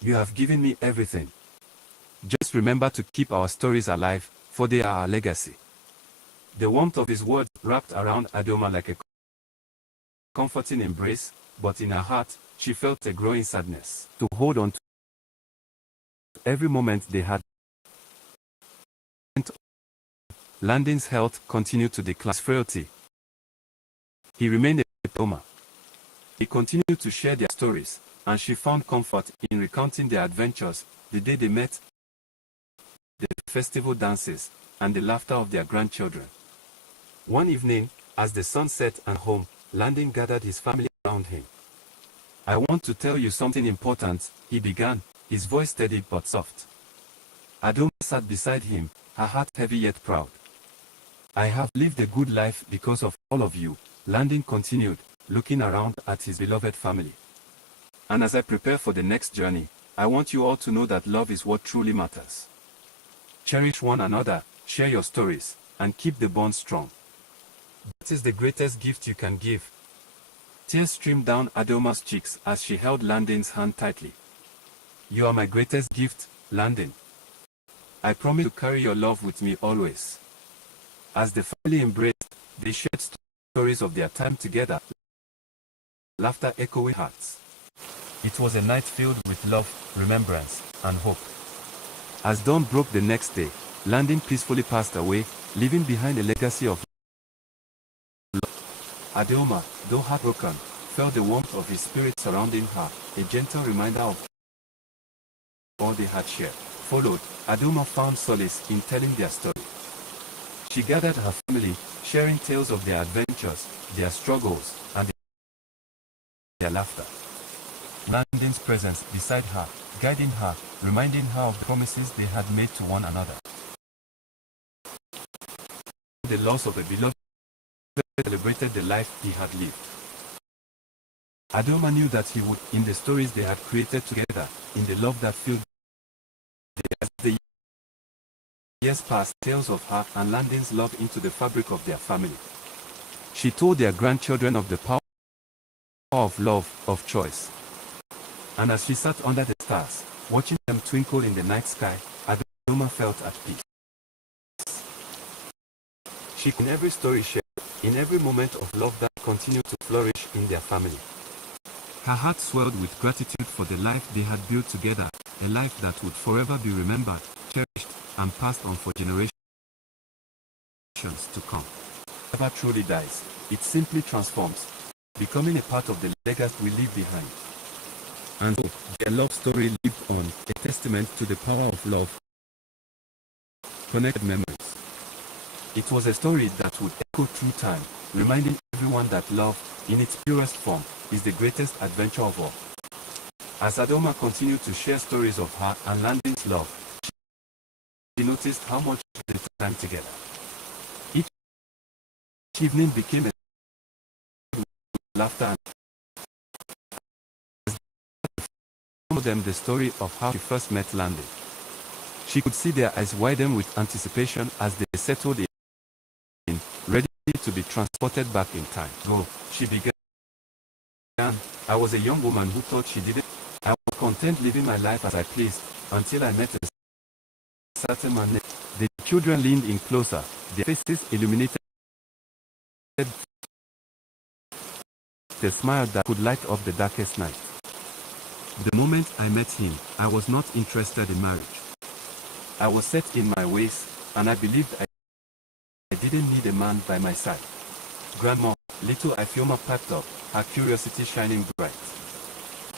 "You have given me everything. Just remember to keep our stories alive, for they are our legacy." The warmth of his words wrapped around Adelma like a comforting embrace, but in her heart, she felt a growing sadness to hold on to every moment they had. Landon's health continued to decline. His frailty. He remained a coma. He continued to share their stories, and she found comfort in recounting their adventures, the day they met, the festival dances, and the laughter of their grandchildren. One evening, as the sun set and home, Landon gathered his family around him. "I want to tell you something important," he began, his voice steady but soft. Adelma sat beside him, her heart heavy yet proud. "I have lived a good life because of all of you," Landon continued, looking around at his beloved family. "And as I prepare for the next journey, I want you all to know that love is what truly matters. Cherish one another, share your stories, and keep the bond strong. That is the greatest gift you can give." Tears streamed down Adelma's cheeks as she held Landon's hand tightly. "You are my greatest gift, Landon. I promise to carry your love with me always." As the family embraced, they shared stories of their time together, laughter echoing hearts. It was a night filled with love, remembrance, and hope. As dawn broke the next day, Landon peacefully passed away, leaving behind a legacy of love. Adelma, though heartbroken, felt the warmth of his spirit surrounding her, a gentle reminder of all they had shared. Followed, Adelma found solace in telling their story. She gathered her family, sharing tales of their adventures, their struggles, and their laughter. Landon's presence beside her, guiding her, reminding her of the promises they had made to one another. The loss of a beloved celebrated the life he had lived. Adelma knew that he would, in the stories they had created together, in the love that filled as the years passed, tales of her and Landon's love into the fabric of their family. She told their grandchildren of the power of love, of choice. And as she sat under the stars, watching them twinkle in the night sky, Adelma felt at peace. She, in every story shared, in every moment of love that continued to flourish in their family. Her heart swelled with gratitude for the life they had built together, a life that would forever be remembered, cherished, and passed on for generations to come. Never truly dies, it simply transforms, becoming a part of the legacy we leave behind. And so, their love story lived on, a testament to the power of love, connected memories. It was a story that would echo through time, reminding everyone that love, in its purest form, is the greatest adventure of all. As Adelma continued to share stories of her and Landon's love, she noticed how much they spent time together. Each evening became a laughter and told them the story of how she first met Landon. She could see their eyes widen with anticipation as they settled in, ready to be transported back in time. "Go," she began. "I was a young woman who thought she didn't. I was content living my life as I pleased, until I met a certain man." The children leaned in closer, their faces illuminated a smile that could light up the darkest night. "The moment I met him, I was not interested in marriage. I was set in my ways, and I believed I didn't need a man by my side." Grandma, little Ifioma piped up, her curiosity shining bright.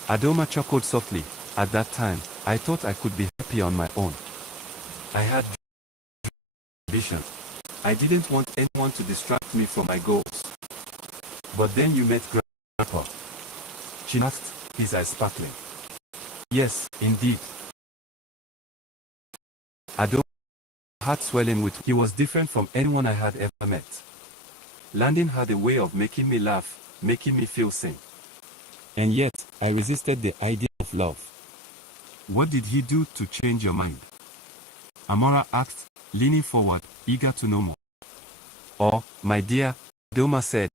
Adelma chuckled softly. "At that time, I thought I could be happy on my own. I had visions. I didn't want anyone to distract me from my goals. But then you met Grandpa. she asked, his eyes sparkling. Yes, indeed. Adoma's heart swelling with he was different from anyone I had ever met. Landon had a way of making me laugh, making me feel sane. And yet, I resisted the idea of love. What did he do to change your mind? Amora asked, leaning forward, eager to know more. Oh, my dear, Adoma said,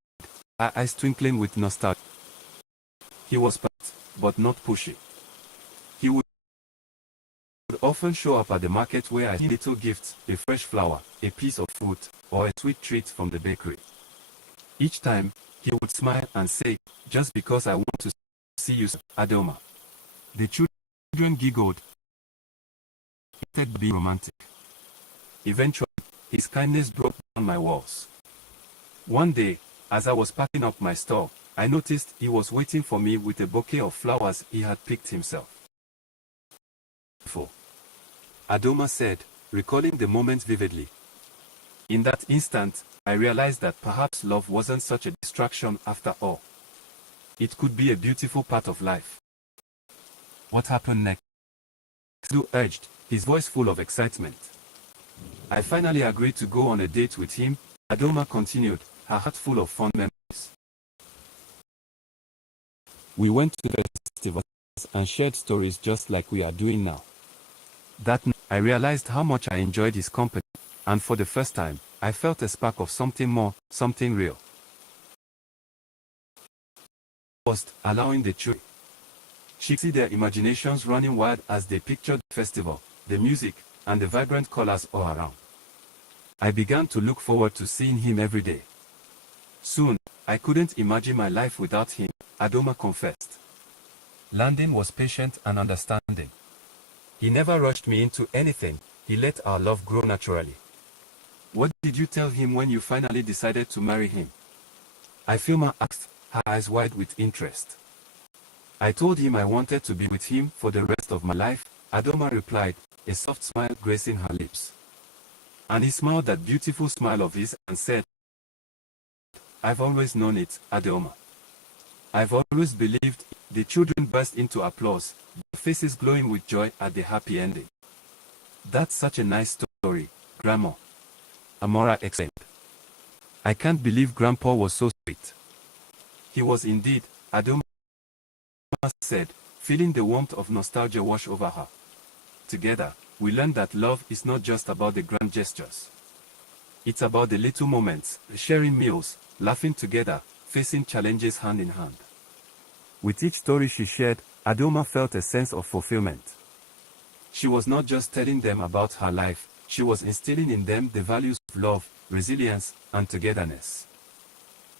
her eyes twinkling with nostalgia. He was polite, but not pushy. He would often show up at the market where I had little gifts, a fresh flower, a piece of fruit, or a sweet treat from the bakery. Each time, he would smile and say, just because I want to see you, Adoma. The children giggled, started being romantic. Eventually, his kindness broke down my walls. One day, as I was packing up my store, I noticed he was waiting for me with a bouquet of flowers he had picked himself. Adoma said, recalling the moment vividly. In that instant, I realized that perhaps love wasn't such a distraction after all. It could be a beautiful part of life. What happened next? Stu urged, his voice full of excitement. I finally agreed to go on a date with him, Adoma continued, her heart full of fond memories. We went to the festivals and shared stories just like we are doing now. That night, I realized how much I enjoyed his company, and for the first time, I felt a spark of something more, something real. First, allowing the children to see their imaginations running wild as they pictured the festival, the music, and the vibrant colors all around. I began to look forward to seeing him every day. Soon, I couldn't imagine my life without him, Adoma confessed. Landon was patient and understanding. He never rushed me into anything, he let our love grow naturally. What did you tell him when you finally decided to marry him? Ifilma asked, her eyes wide with interest. I told him I wanted to be with him for the rest of my life, Adoma replied, a soft smile gracing her lips. And he smiled that beautiful smile of his and said, I've always known it, Adoma. I've always believed. The children burst into applause, their faces glowing with joy at the happy ending. That's such a nice story, Grandma. Amora exclaimed. I can't believe Grandpa was so sweet. He was indeed, Adoma said, feeling the warmth of nostalgia wash over her. Together, we learned that love is not just about the grand gestures. It's about the little moments, sharing meals, laughing together, facing challenges hand in hand. With each story she shared, Adoma felt a sense of fulfillment. She was not just telling them about her life, she was instilling in them the values of love, resilience, and togetherness.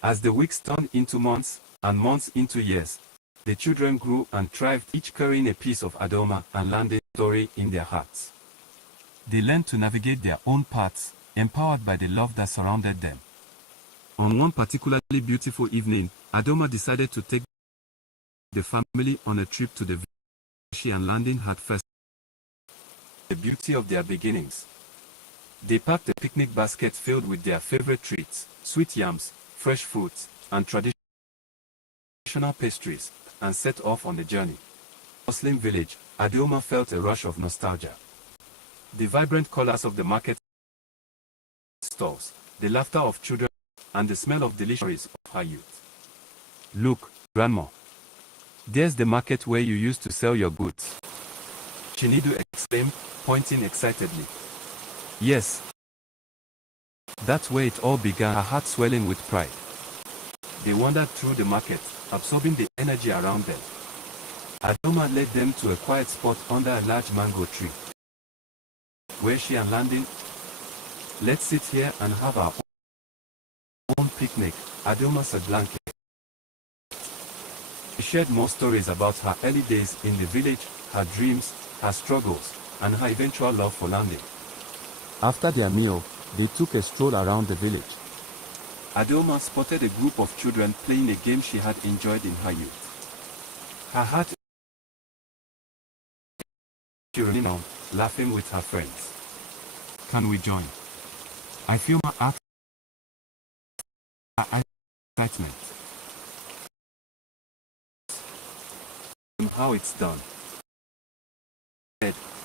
As the weeks turned into months, and months into years, the children grew and thrived, each carrying a piece of Adoma and Lande's story in their hearts. They learned to navigate their own paths, empowered by the love that surrounded them. On one particularly beautiful evening, Adoma decided to take the family on a trip to the village she and Landon had first. The beauty of their beginnings. They packed a picnic basket filled with their favorite treats, sweet yams, fresh fruits, and traditional pastries, and set off on the journey. In the Muslim village, Adoma felt a rush of nostalgia. The vibrant colors of the market stalls, the laughter of children, and the smell of delicious of her youth. Look, Grandma. There's the market where you used to sell your goods. Chinidu exclaimed, pointing excitedly. Yes. That's where it all began, her heart swelling with pride. They wandered through the market, absorbing the energy around them. Adoma led them to a quiet spot under a large mango tree, where she and Landon, let's sit here and have our own picnic, Adoma said blankly. She shared more stories about her early days in the village, her dreams, her struggles, and her eventual love for Landon. After their meal, they took a stroll around the village. Adoma spotted a group of children playing a game she had enjoyed in her youth. Her heart cheering on, laughing with her friends. Can we join? I feel my heart excitement. how it's done.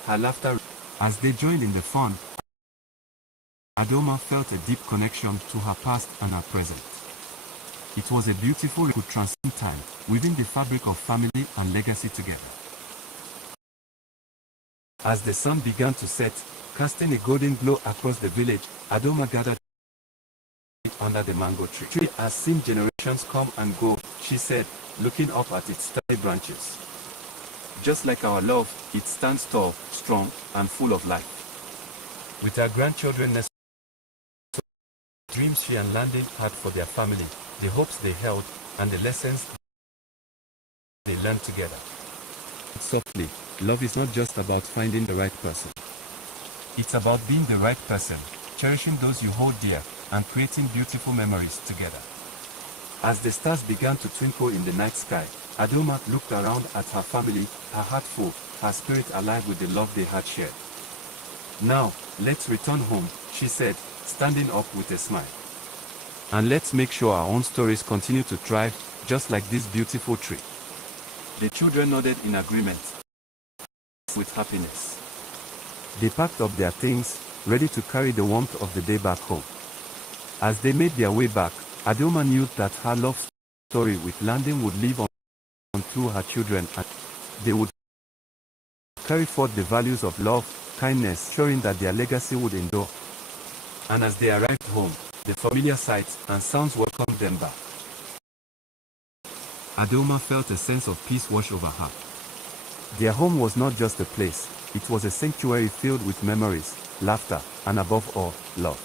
Her laughter. As they joined in the fun, Adoma felt a deep connection to her past and her present. It was a beautiful could transcend time, weaving the fabric of family and legacy together. As the sun began to set, casting a golden glow across the village, Adoma gathered under the mango tree. The tree has seen generations come and go, she said, looking up at its starry branches. Just like our love, it stands tall, strong, and full of life. With her grandchildren nestled, dreams she and Landon had for their family, the hopes they held, and the lessons they learned together. Softly, love is not just about finding the right person. It's about being the right person, cherishing those you hold dear, and creating beautiful memories together. As the stars began to twinkle in the night sky, Adoma looked around at her family, her heart full, her spirit alive with the love they had shared. Now, let's return home, she said, standing up with a smile. And let's make sure our own stories continue to thrive, just like this beautiful tree. The children nodded in agreement, with happiness. They packed up their things, ready to carry the warmth of the day back home. As they made their way back, Adoma knew that her love story with Landon would live on through her children, and they would carry forth the values of love, kindness, ensuring that their legacy would endure. And as they arrived home, the familiar sights and sounds welcomed them back. Adoma felt a sense of peace wash over her. Their home was not just a place, it was a sanctuary filled with memories, laughter, and above all, love.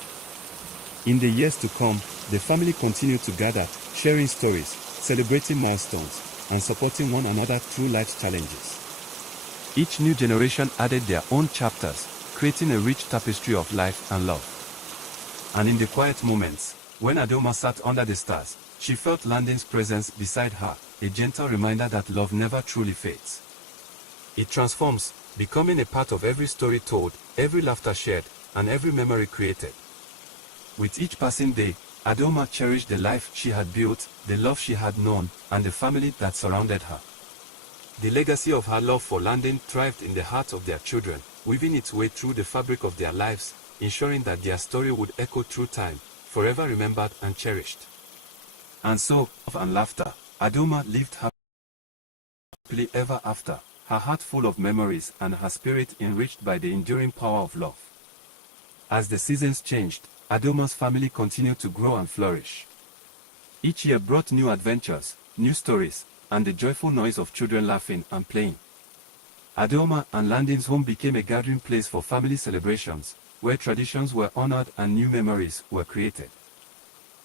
In the years to come, the family continued to gather, sharing stories, celebrating milestones, and supporting one another through life's challenges. Each new generation added their own chapters, creating a rich tapestry of life and love. And in the quiet moments, when Adoma sat under the stars, she felt Landon's presence beside her, a gentle reminder that love never truly fades. It transforms, becoming a part of every story told, every laughter shared, and every memory created. With each passing day, Adoma cherished the life she had built, the love she had known, and the family that surrounded her. The legacy of her love for Landon thrived in the hearts of their children, weaving its way through the fabric of their lives, ensuring that their story would echo through time, forever remembered and cherished. And so, love and laughter, Adoma lived happily ever after, her heart full of memories and her spirit enriched by the enduring power of love. As the seasons changed, Adoma's family continued to grow and flourish. Each year brought new adventures, new stories, and the joyful noise of children laughing and playing. Adoma and Landon's home became a gathering place for family celebrations, where traditions were honored and new memories were created.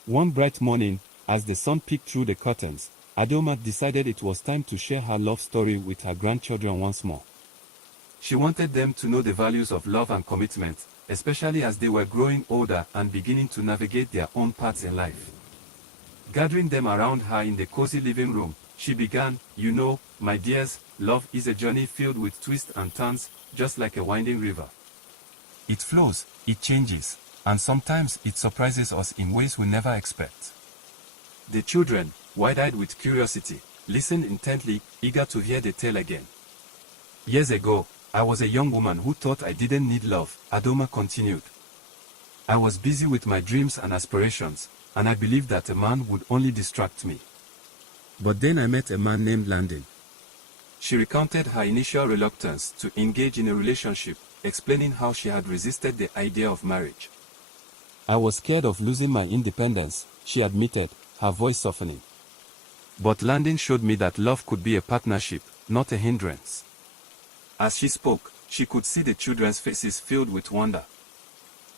One bright morning, as the sun peeked through the curtains, Adoma decided it was time to share her love story with her grandchildren once more. She wanted them to know the values of love and commitment, especially as they were growing older and beginning to navigate their own paths in life. Gathering them around her in the cozy living room, she began, "You know, my dears, love is a journey filled with twists and turns, just like a winding river. It flows, it changes, and sometimes it surprises us in ways we never expect." The children, wide-eyed with curiosity, listened intently, eager to hear the tale again. "Years ago, I was a young woman who thought I didn't need love," Adoma continued. "I was busy with my dreams and aspirations, and I believed that a man would only distract me. But then I met a man named Landon." She recounted her initial reluctance to engage in a relationship, explaining how she had resisted the idea of marriage. "I was scared of losing my independence," she admitted, her voice softening. "But Landon showed me that love could be a partnership, not a hindrance." As she spoke, she could see the children's faces filled with wonder.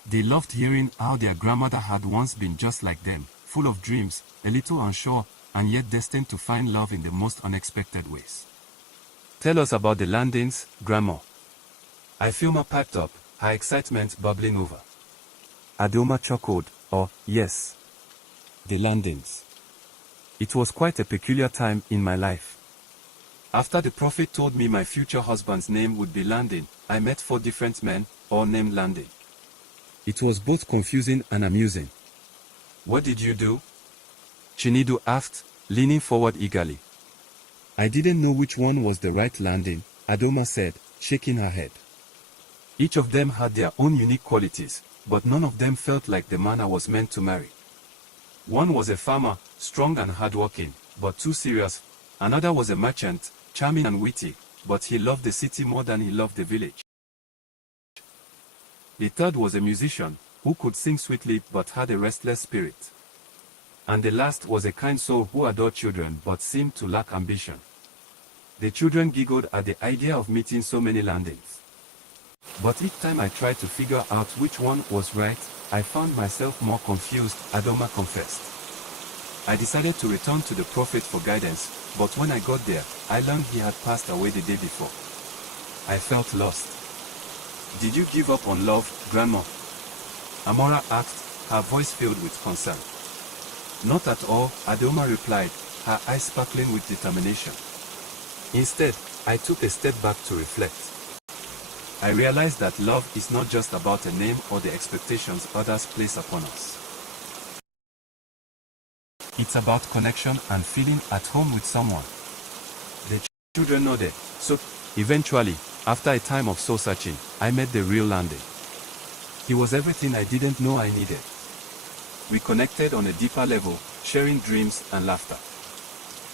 They loved hearing how their grandmother had once been just like them, full of dreams, a little unsure, and yet destined to find love in the most unexpected ways. "Tell us about the Landons, Grandma." Ifeoma piped up, her excitement bubbling over. Adoma chuckled, "Oh, yes. The Landons. It was quite a peculiar time in my life. After the prophet told me my future husband's name would be Landon, I met 4 different men, all named Landon. It was both confusing and amusing." "What did you do?" Chinedu asked, leaning forward eagerly. I didn't know which one was the right landing, Adoma said, shaking her head. Each of them had their own unique qualities, but none of them felt like the man I was meant to marry. One was a farmer, strong and hardworking, but too serious. Another was a merchant, charming and witty, but he loved the city more than he loved the village. The third was a musician, who could sing sweetly but had a restless spirit. And the last was a kind soul who adored children but seemed to lack ambition. The children giggled at the idea of meeting so many landings. But each time I tried to figure out which one was right, I found myself more confused, Adoma confessed. I decided to return to the prophet for guidance, but when I got there, I learned he had passed away the day before. I felt lost. Did you give up on love, Grandma? Amora asked, her voice filled with concern. Not at all, Adoma replied, her eyes sparkling with determination. Instead, I took a step back to reflect. I realized that love is not just about a name or the expectations others place upon us. It's about connection and feeling at home with someone. The children nodded, so eventually, after a time of soul-searching, I met the real landing. He was everything I didn't know I needed. We connected on a deeper level, sharing dreams and laughter.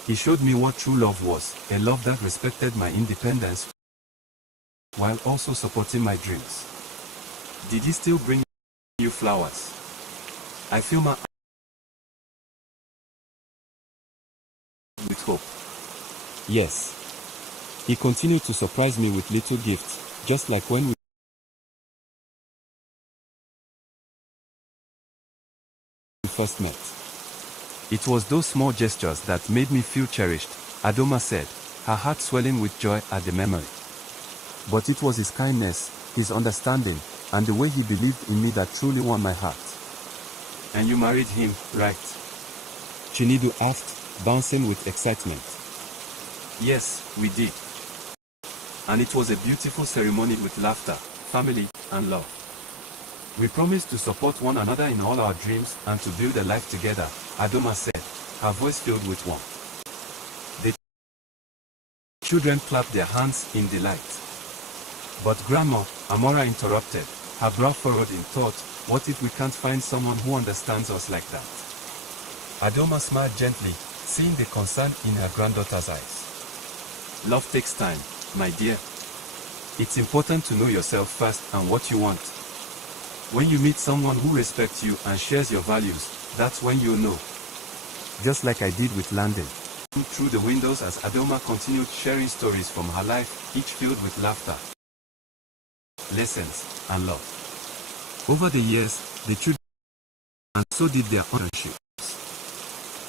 He showed me what true love was, a love that respected my independence while also supporting my dreams. Did he still bring you flowers? I feel my with hope. Yes. He continued to surprise me with little gifts, just like when we first met. It was those small gestures that made me feel cherished, Adoma said, her heart swelling with joy at the memory. But it was his kindness, his understanding, and the way he believed in me that truly won my heart. And you married him, right? Chinedu asked, bouncing with excitement. Yes, we did. And it was a beautiful ceremony with laughter, family, and love. We promised to support one another in all our dreams and to build a life together, Adoma said, her voice filled with warmth. The children clapped their hands in delight. But Grandma, Amora interrupted, her brow furrowed in thought, what if we can't find someone who understands us like that? Adoma smiled gently, seeing the concern in her granddaughter's eyes. Love takes time, my dear. It's important to know yourself first and what you want. When you meet someone who respects you and shares your values, that's when you'll know. Just like I did with Landon. Through the windows as Adoma continued sharing stories from her life, each filled with laughter, lessons, and love. Over the years, the children and so did their ownerships.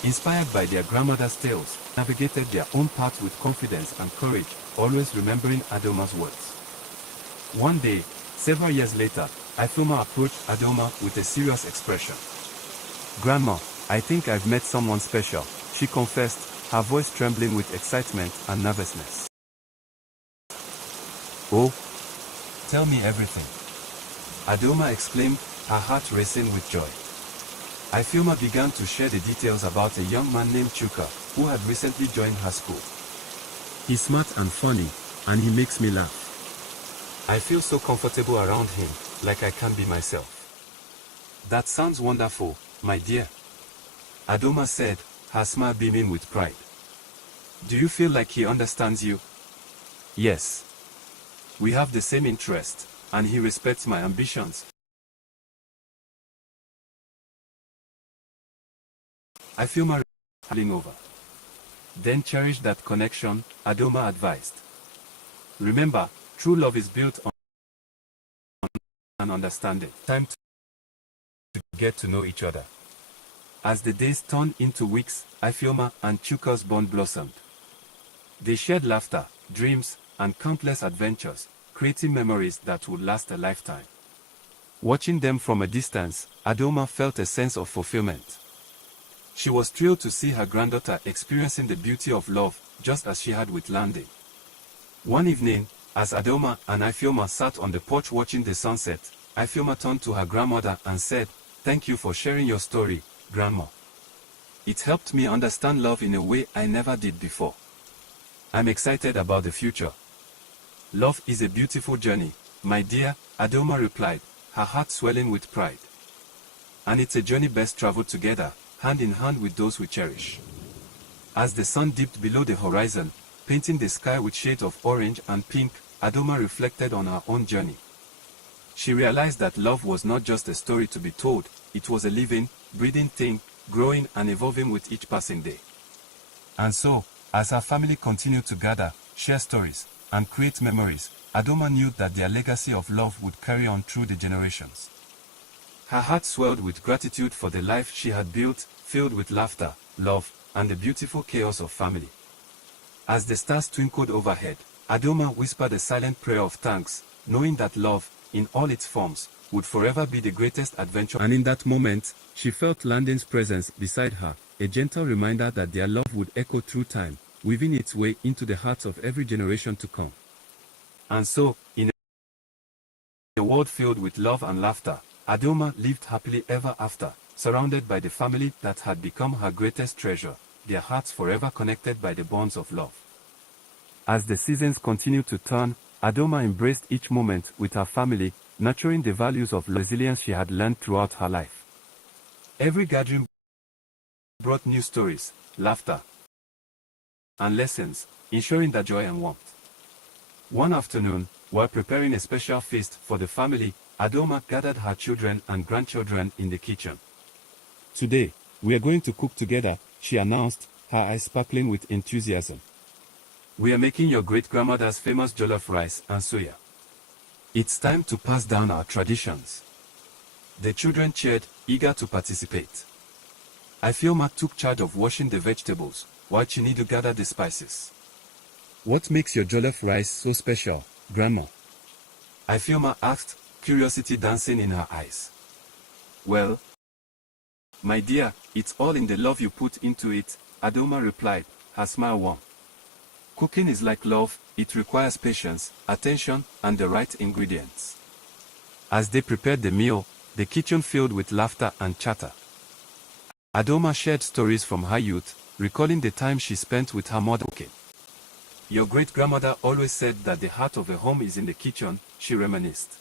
Inspired by their grandmother's tales, navigated their own path with confidence and courage, always remembering Adoma's words. One day, several years later, Ifeoma approached Adoma with a serious expression. Grandma, I think I've met someone special, she confessed, her voice trembling with excitement and nervousness. Oh, tell me everything. Adoma exclaimed, her heart racing with joy. Ifeoma began to share the details about a young man named Chuka, who had recently joined her school. He's smart and funny, and he makes me laugh. I feel so comfortable around him, like I can be myself. That sounds wonderful, my dear. Adoma said, her smile beaming with pride. Do you feel like he understands you? Yes. We have the same interest, and he respects my ambitions. I feel my falling over. Then cherish that connection, Adoma advised. Remember, true love is built on an understanding. Time to get to know each other. As the days turned into weeks, Ifeoma and Chuka's bond blossomed. They shared laughter, dreams, and countless adventures, creating memories that would last a lifetime. Watching them from a distance, Adoma felt a sense of fulfillment. She was thrilled to see her granddaughter experiencing the beauty of love, just as she had with Landy. One evening, as Adoma and Ifeoma sat on the porch watching the sunset, Ifeoma turned to her grandmother and said, "Thank you for sharing your story, Grandma. It helped me understand love in a way I never did before." I'm excited about the future. Love is a beautiful journey, my dear, Adoma replied, her heart swelling with pride. And it's a journey best traveled together, hand in hand with those we cherish. As the sun dipped below the horizon, painting the sky with shades of orange and pink, Adoma reflected on her own journey. She realized that love was not just a story to be told, it was a living, breathing thing, growing and evolving with each passing day. And so, as her family continued to gather, share stories, and create memories, Adoma knew that their legacy of love would carry on through the generations. Her heart swelled with gratitude for the life she had built, filled with laughter, love, and the beautiful chaos of family. As the stars twinkled overhead, Adoma whispered a silent prayer of thanks, knowing that love, in all its forms, would forever be the greatest adventure. And in that moment, she felt Landon's presence beside her, a gentle reminder that their love would echo through time, weaving its way into the hearts of every generation to come. And so, in a world filled with love and laughter, Adoma lived happily ever after, surrounded by the family that had become her greatest treasure, their hearts forever connected by the bonds of love. As the seasons continued to turn, Adoma embraced each moment with her family, nurturing the values of resilience she had learned throughout her life. Every gathering brought new stories, laughter, and lessons, ensuring that joy and warmth. One afternoon, while preparing a special feast for the family, Adoma gathered her children and grandchildren in the kitchen. Today, we are going to cook together, she announced, her eyes sparkling with enthusiasm. We are making your great-grandmother's famous jollof rice and suya. It's time to pass down our traditions. The children cheered, eager to participate. Ifeoma took charge of washing the vegetables, while Chinedu gathered the spices. What makes your jollof rice so special, Grandma? Ifeoma asked, curiosity dancing in her eyes. Well, my dear, it's all in the love you put into it, Adoma replied, her smile warm. Cooking is like love, it requires patience, attention, and the right ingredients. As they prepared the meal, the kitchen filled with laughter and chatter. Adoma shared stories from her youth, recalling the time she spent with her mother cooking. Your great-grandmother always said that the heart of a home is in the kitchen, she reminisced.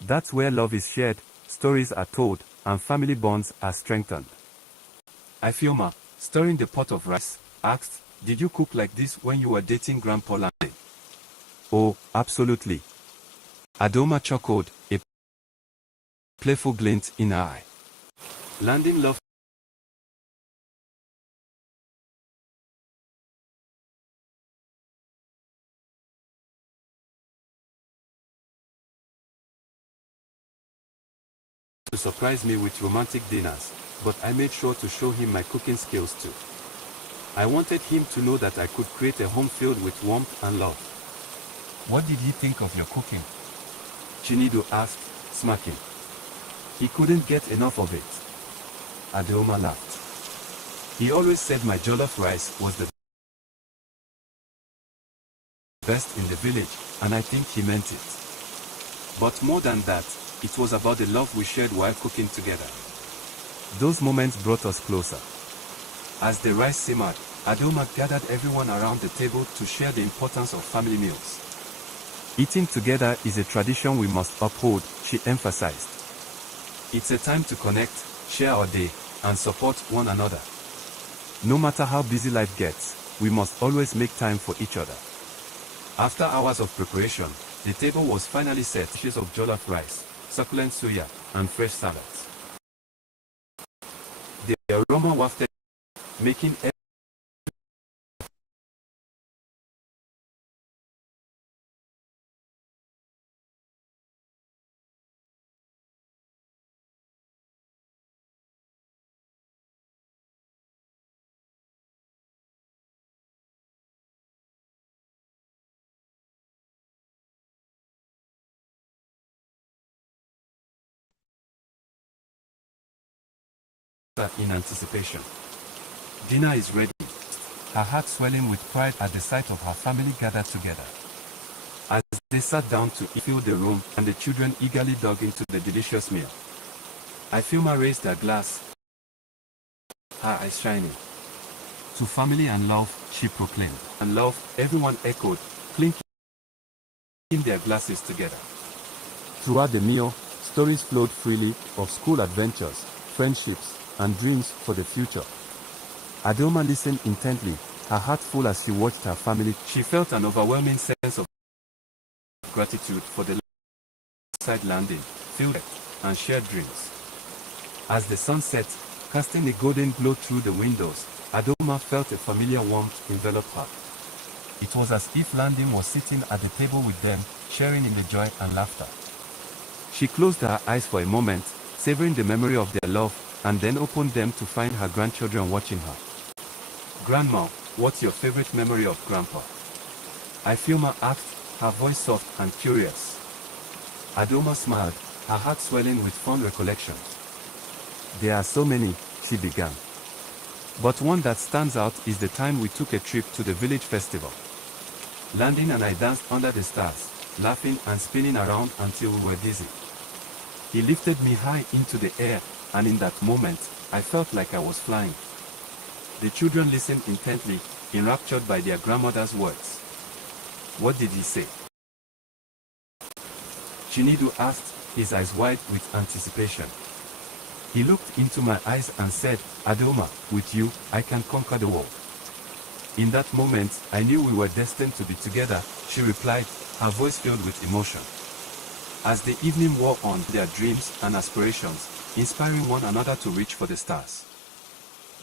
That's where love is shared, stories are told, and family bonds are strengthened. Ifeoma, stirring the pot of rice, asked, did you cook like this when you were dating Grandpa Landon? Oh, absolutely. Adoma chuckled, a playful glint in her eye. Landon loved to surprise me with romantic dinners, but I made sure to show him my cooking skills too. I wanted him to know that I could create a home filled with warmth and love. What did he think of your cooking? Chinedu asked, smirking. He couldn't get enough of it. Adoma laughed. He always said my jollof rice was the best in the village, and I think he meant it. But more than that, it was about the love we shared while cooking together. Those moments brought us closer. As the rice simmered, Adoma gathered everyone around the table to share the importance of family meals. Eating together is a tradition we must uphold, she emphasized. It's a time to connect, share our day, and support one another. No matter how busy life gets, we must always make time for each other. After hours of preparation, the table was finally set. Dishes of jollof rice, succulent suya, and fresh salads. The aroma wafted, making in anticipation. Dinner is ready, her heart swelling with pride at the sight of her family gathered together. As they sat down to fill the room and the children eagerly dug into the delicious meal. Ifeoma raised her glass, her eyes shining. To family and love, she proclaimed. And love, everyone echoed, clinking their glasses together. Throughout the meal, stories flowed freely of school adventures, friendships, and dreams for the future. Adeoma listened intently, her heart full as she watched her family. She felt an overwhelming sense of gratitude for the side landing, filled and shared dreams. As the sun set, casting a golden glow through the windows, Adeoma felt a familiar warmth envelop her. It was as if Landing was sitting at the table with them, sharing in the joy and laughter. She closed her eyes for a moment, savoring the memory of their love, and then opened them to find her grandchildren watching her. Grandma, what's your favorite memory of Grandpa? Ifeoma asked, her voice soft and curious. Adeoma smiled, her heart swelling with fond recollections. There are so many, she began. But one that stands out is the time we took a trip to the village festival. Landing and I danced under the stars, laughing and spinning around until we were dizzy. He lifted me high into the air, and in that moment, I felt like I was flying. The children listened intently, enraptured by their grandmother's words. What did he say? Chinedu asked, his eyes wide with anticipation. He looked into my eyes and said, Adeoma, with you, I can conquer the world. In that moment, I knew we were destined to be together, she replied, her voice filled with emotion. As the evening wore on, their dreams and aspirations, inspiring one another to reach for the stars.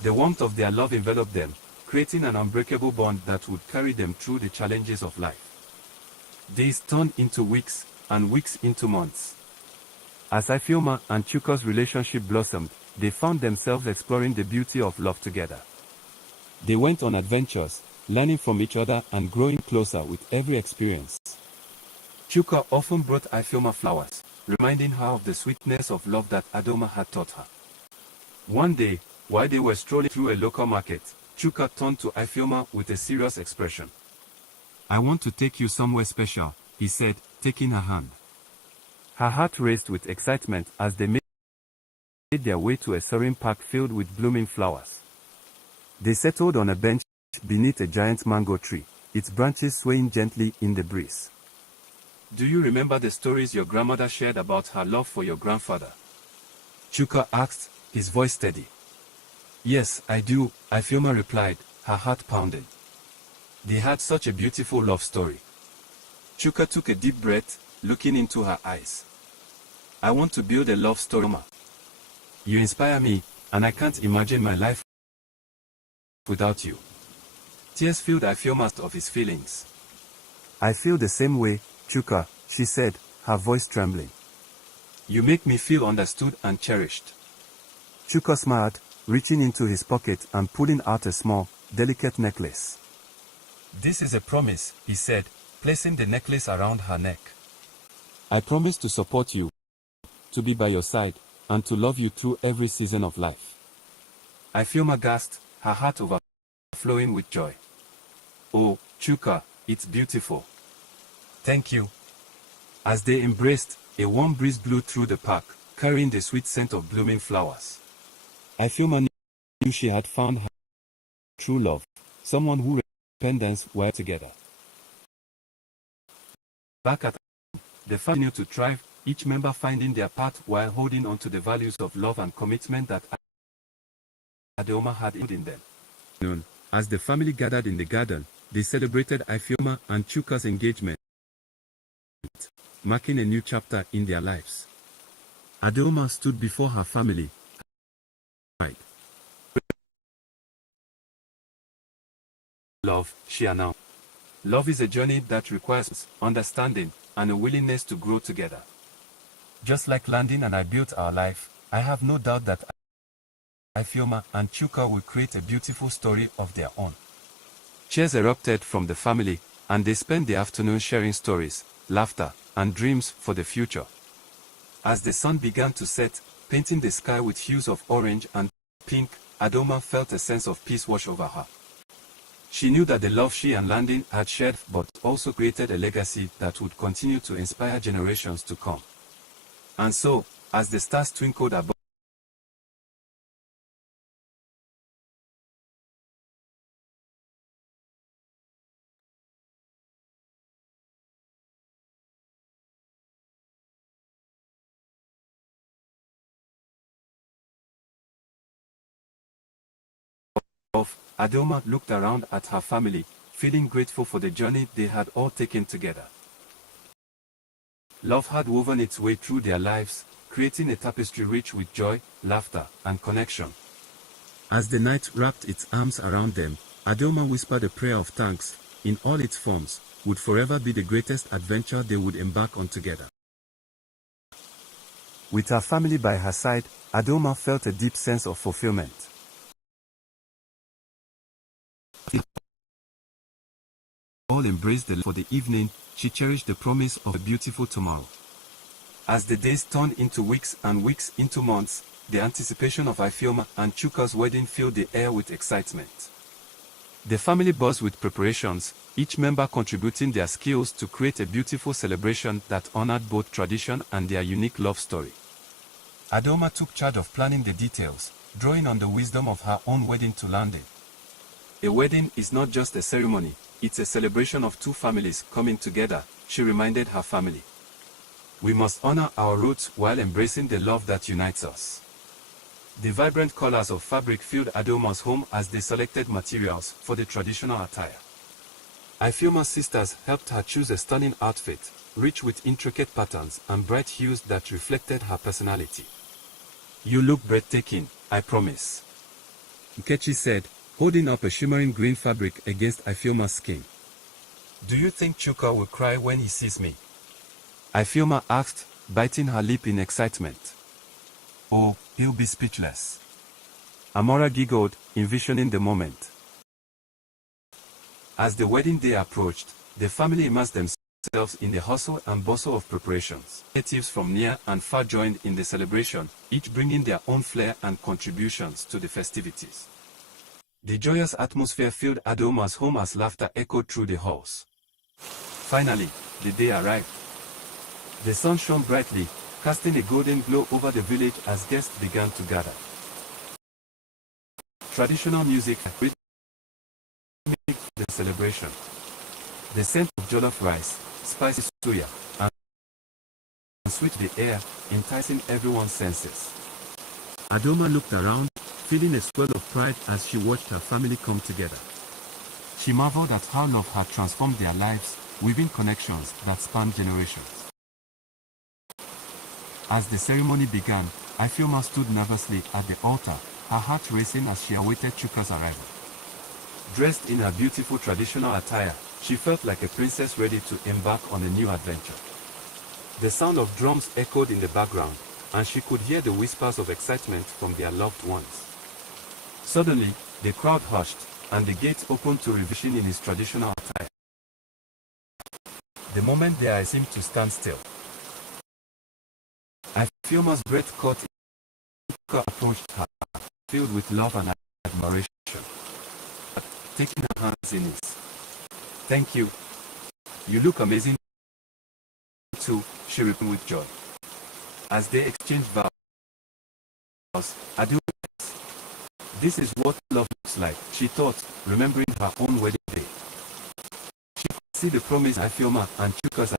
The warmth of their love enveloped them, creating an unbreakable bond that would carry them through the challenges of life. Days turned into weeks, and weeks into months. As Ifeoma and Chuka's relationship blossomed, they found themselves exploring the beauty of love together. They went on adventures, learning from each other and growing closer with every experience. Chuka often brought Ifeoma flowers, reminding her of the sweetness of love that Adeoma had taught her. One day, while they were strolling through a local market, Chuka turned to Ifeoma with a serious expression. I want to take you somewhere special, he said, taking her hand. Her heart raced with excitement as they made their way to a serene park filled with blooming flowers. They settled on a bench beneath a giant mango tree, its branches swaying gently in the breeze. Do you remember the stories your grandmother shared about her love for your grandfather? Chuka asked, his voice steady. Yes, I do, Ifeoma replied, her heart pounding. They had such a beautiful love story. Chuka took a deep breath, looking into her eyes. I want to build a love story, Ma. You inspire me, and I can't imagine my life without you. Tears filled Ifeoma of his feelings. I feel the same way, Chuka, she said, her voice trembling. You make me feel understood and cherished. Chuka smiled, reaching into his pocket and pulling out a small, delicate necklace. This is a promise, he said, placing the necklace around her neck. I promise to support you, to be by your side, and to love you through every season of life. Ifeoma gasped, her heart overflowing with joy. Oh, Chuka, it's beautiful. Thank you. As they embraced, a warm breeze blew through the park, carrying the sweet scent of blooming flowers. Ifeoma knew she had found her true love, someone who independence were together. Back at home, the family continued to thrive, each member finding their path while holding on to the values of love and commitment that Adeoma had in them. As the family gathered in the garden, they celebrated Ifeoma and Chuka's engagement, marking a new chapter in their lives. Adeoma stood before her family. Love, she announced. Love is a journey that requires understanding and a willingness to grow together. Just like Landing and I built our life, I have no doubt that Ifeoma and Chuka will create a beautiful story of their own. Cheers erupted from the family, and they spent the afternoon sharing stories, laughter, and dreams for the future. As the sun began to set, painting the sky with hues of orange and pink, Adeoma felt a sense of peace wash over her. She knew that the love she and Landing had shared but also created a legacy that would continue to inspire generations to come. And so, as the stars twinkled above Adeoma looked around at her family, feeling grateful for the journey they had all taken together. Love had woven its way through their lives, creating a tapestry rich with joy, laughter, and connection. As the night wrapped its arms around them, Adeoma whispered a prayer of thanks, in all its forms, would forever be the greatest adventure they would embark on together. With her family by her side, Adeoma felt a deep sense of fulfillment. All embraced for the evening, she cherished the promise of a beautiful tomorrow. As the days turned into weeks and weeks into months, the anticipation of Ifeoma and Chuka's wedding filled the air with excitement. The family buzzed with preparations, each member contributing their skills to create a beautiful celebration that honored both tradition and their unique love story. Adeoma took charge of planning the details, drawing on the wisdom of her own wedding to landing. A wedding is not just a ceremony, it's a celebration of two families coming together, she reminded her family. We must honor our roots while embracing the love that unites us. The vibrant colors of fabric filled Adeoma's home as they selected materials for the traditional attire. Ifeoma's sisters helped her choose a stunning outfit, rich with intricate patterns and bright hues that reflected her personality. You look breathtaking, I promise, Nkechi said, holding up a shimmering green fabric against Ifeoma's skin. Do you think Chuka will cry when he sees me? Ifeoma asked, biting her lip in excitement. Oh, he'll be speechless. Amora giggled, envisioning the moment. As the wedding day approached, the family immersed themselves in the hustle and bustle of preparations. Natives from near and far joined in the celebration, each bringing their own flair and contributions to the festivities. The joyous atmosphere filled Adeoma's home as laughter echoed through the halls. Finally, the day arrived. The sun shone brightly, casting a golden glow over the village as guests began to gather. Traditional music rhythmic the celebration. The scent of jollof rice, spicy suya, and sweet the air, enticing everyone's senses. Adeoma looked around, feeling a swell of pride as she watched her family come together. She marveled at how love had transformed their lives, weaving connections that spanned generations. As the ceremony began, Ifeoma stood nervously at the altar, her heart racing as she awaited Chuka's arrival. Dressed in her beautiful traditional attire, she felt like a princess ready to embark on a new adventure. The sound of drums echoed in the background, and she could hear the whispers of excitement from their loved ones. Suddenly, the crowd hushed, and the gates opened to reveal in his traditional attire. The moment their eyes seemed to stand still. Ifeoma's breath caught. Chuka approached her, filled with love and admiration. Taking her hands in his. Thank you. You look amazing too, she replied with joy. As they exchanged vows, adieu. This is what love looks like, she thought, remembering her own wedding day. She could see the promise in Ifeoma and Chuka's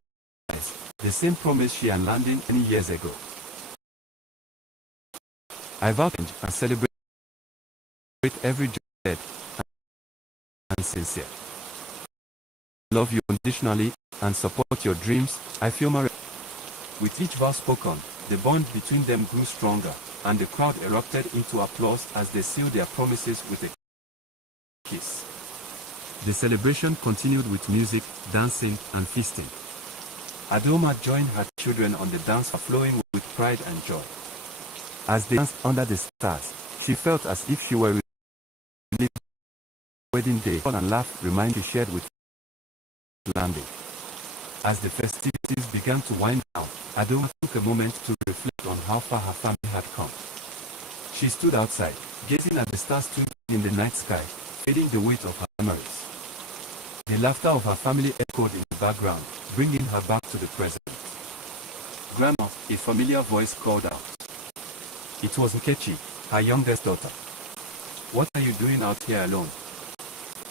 eyes, the same promise she had landed many years ago. I vow to and celebrate every joy and sincere. Love you unconditionally and support your dreams, Ifeoma. With each vow spoken, the bond between them grew stronger, and the crowd erupted into applause as they sealed their promises with a kiss. The celebration continued with music, dancing, and feasting. Adeoma joined her children on the dance floor, flowing with pride and joy. As they danced under the stars, she felt as if she were reliving wedding day, and laugh remind she shared with landing. As the festivities began to wind down, Adeoma took a moment to reflect on how far her family had come. She stood outside, gazing at the stars twinkling in the night sky, feeling the weight of her memories. The laughter of her family echoed in the background, bringing her back to the present. Grandma, a familiar voice called out. It was Nkechi, her youngest daughter. What are you doing out here alone?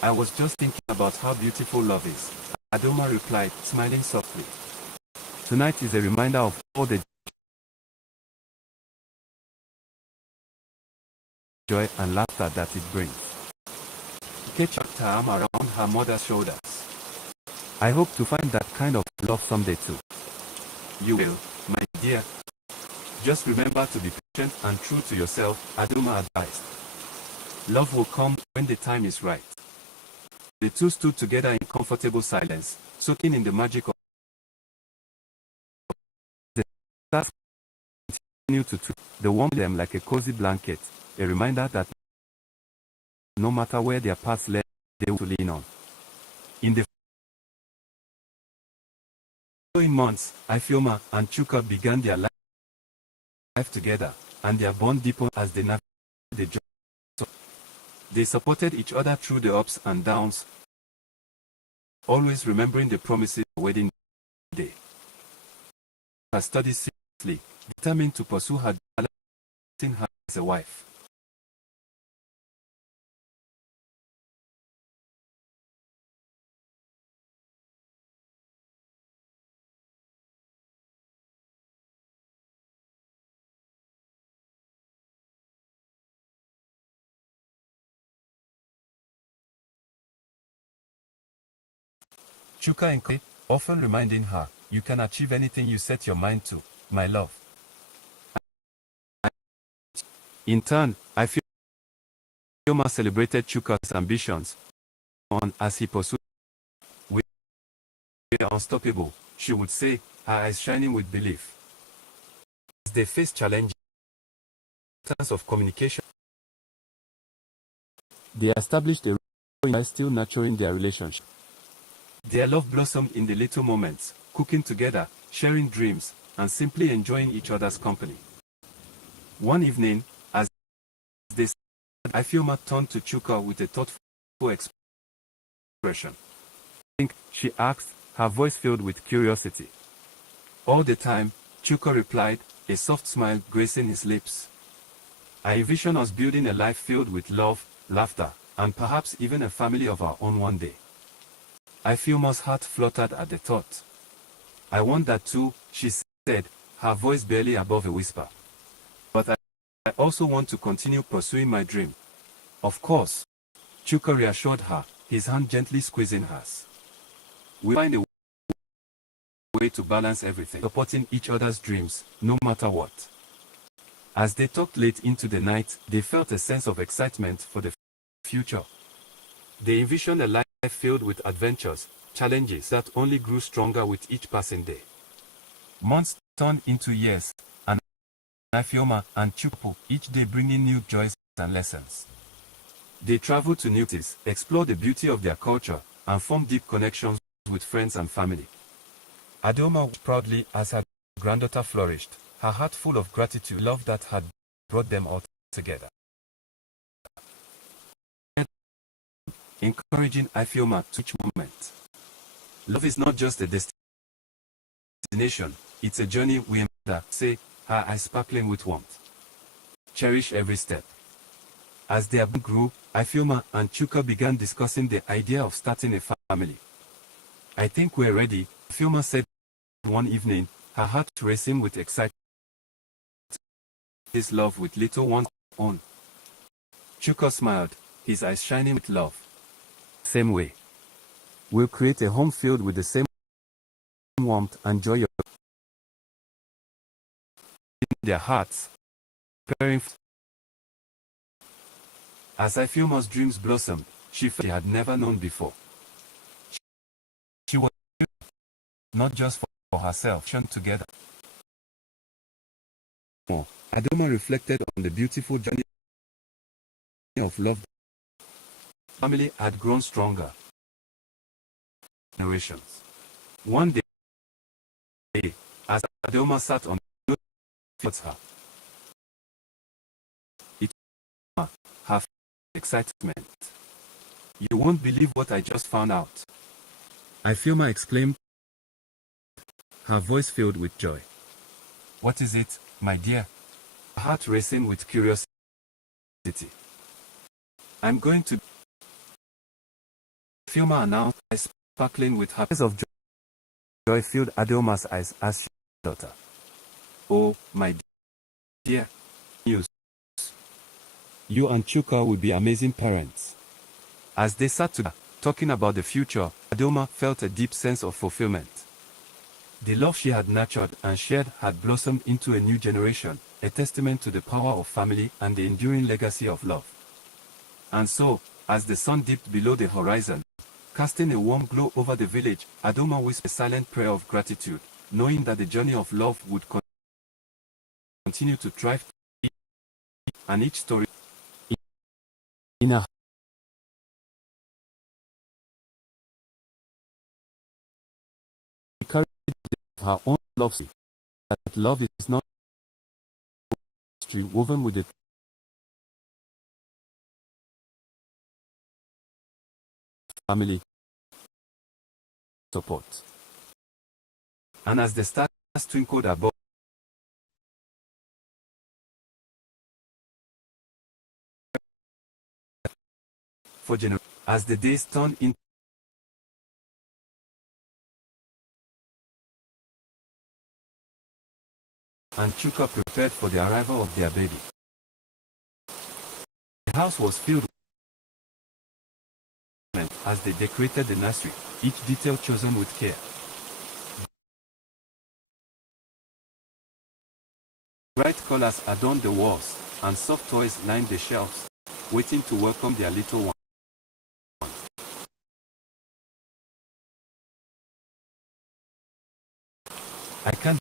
I was just thinking about how beautiful love is, Adeoma replied, smiling softly. Tonight is a reminder of all the joy and laughter that it brings. Kate wrapped her arm around her mother's shoulders. I hope to find that kind of love someday too. You will, my dear. Just remember to be patient and true to yourself, Adoma advised. Love will come when the time is right. The two stood together in comfortable silence, soaking in the magic of the stars. Continued to treat the warm them like a cozy blanket, a reminder that no matter where their paths led, they will lean on. In the following months, Ifeoma and Chuka began their life together, and their bond deepened as they navigated the journey. They supported each other through the ups and downs, always remembering the promises of wedding day. Her studies seriously, determined to pursue her dream her as a wife. Chuka encouraged, often reminding her, "You can achieve anything you set your mind to, my love." In turn, Ifeoma celebrated Chuka's ambitions on as he pursued. "We are unstoppable," she would say, her eyes shining with belief. As they faced challenges in terms of communication, they established a routine while still nurturing their relationship. Their love blossomed in the little moments, cooking together, sharing dreams, and simply enjoying each other's company. One evening, as they sat, Ifeoma turned to Chuka with a thoughtful expression. "Think?" she asked, her voice filled with curiosity. "All the time," Chuka replied, a soft smile gracing his lips. "I envision us building a life filled with love, laughter, and perhaps even a family of our own one day." Ifeoma's heart fluttered at the thought. "I want that too," she said, her voice barely above a whisper. "But I also want to continue pursuing my dream." "Of course," Chuka reassured her, his hand gently squeezing hers. "We'll find a way to balance everything, supporting each other's dreams, no matter what." As they talked late into the night, they felt a sense of excitement for the future. They envisioned a life filled with adventures, challenges that only grew stronger with each passing day. Months turned into years, and Ifeoma and Chuka, each day bringing new joys and lessons. They traveled to new cities, explored the beauty of their culture, and formed deep connections with friends and family. Adoma watched proudly as her granddaughter flourished, her heart full of gratitude and love that had brought them all together. Encouraging Ifeoma to each moment. "Love is not just a destination, it's a journey we embark," say, her eyes sparkling with warmth. "Cherish every step." As their bond grew, Ifeoma and Chuka began discussing the idea of starting a family. "I think we're ready," Ifeoma said one evening, her heart racing with excitement. "This love with little ones on." Chuka smiled, his eyes shining with love. "Same way. We'll create a home filled with the same warmth and joy in their hearts." Preparing as Ifeoma's dreams blossomed, she felt she had never known before. She was not just for herself, shone together. Adoma reflected on the beautiful journey of love. Family had grown stronger. Generations. One day, as Adoma sat on the floor, her, it was her excitement. "You won't believe what I just found out," Ifeoma exclaimed, her voice filled with joy. "What is it, my dear?" Her heart racing with curiosity. "I'm going to..." Ifeoma announced, eyes sparkling with happiness of joy filled Adoma's eyes as she daughter. "Oh, my dear, news. You and Chuka will be amazing parents." As they sat together, talking about the future, Adoma felt a deep sense of fulfillment. The love she had nurtured and shared had blossomed into a new generation, a testament to the power of family and the enduring legacy of love. And so, as the sun dipped below the horizon, casting a warm glow over the village, Adoma whispered a silent prayer of gratitude, knowing that the journey of love would continue to thrive, and each story in her carried her own love story, that love is not history woven with the family support. And as the stars twinkled above for generations, as the days turned into and Chuka prepared for the arrival of their baby. The house was filled with as they decorated the nursery, each detail chosen with care. Bright colors adorned the walls, and soft toys lined the shelves, waiting to welcome their little one. I can't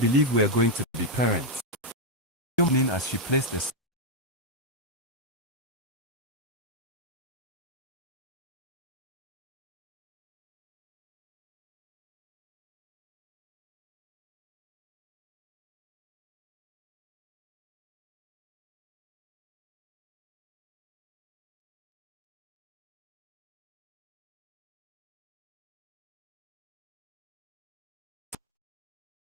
believe we are going to be parents. As she placed the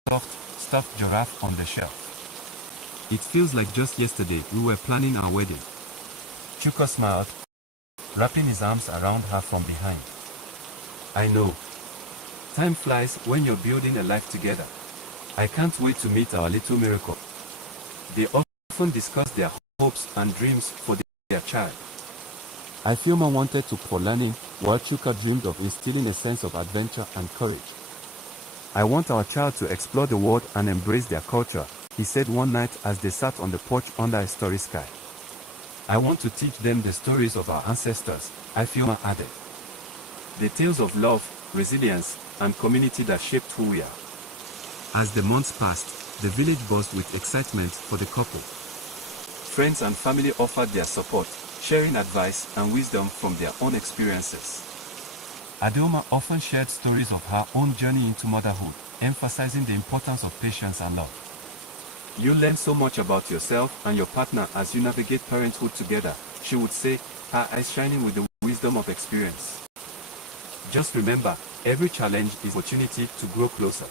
soft, stuffed giraffe on the shelf. It feels like just yesterday we were planning our wedding. Chuka smiled, wrapping his arms around her from behind. I know. Time flies when you're building a life together. I can't wait to meet our little miracle. They often discuss their hopes and dreams for their child. Ifeoma wanted to for learning, while Chuka dreamed of instilling a sense of adventure and courage. I want our child to explore the world and embrace their culture, he said one night as they sat on the porch under a starry sky. I want to teach them the stories of our ancestors, Ifeoma added. The tales of love, resilience, and community that shaped who we are. As the months passed, the village buzzed with excitement for the couple. Friends and family offered their support, sharing advice and wisdom from their own experiences. Adoma often shared stories of her own journey into motherhood, emphasizing the importance of patience and love. You learn so much about yourself and your partner as you navigate parenthood together, she would say, her eyes shining with the wisdom of experience. Just remember, every challenge is an opportunity to grow closer.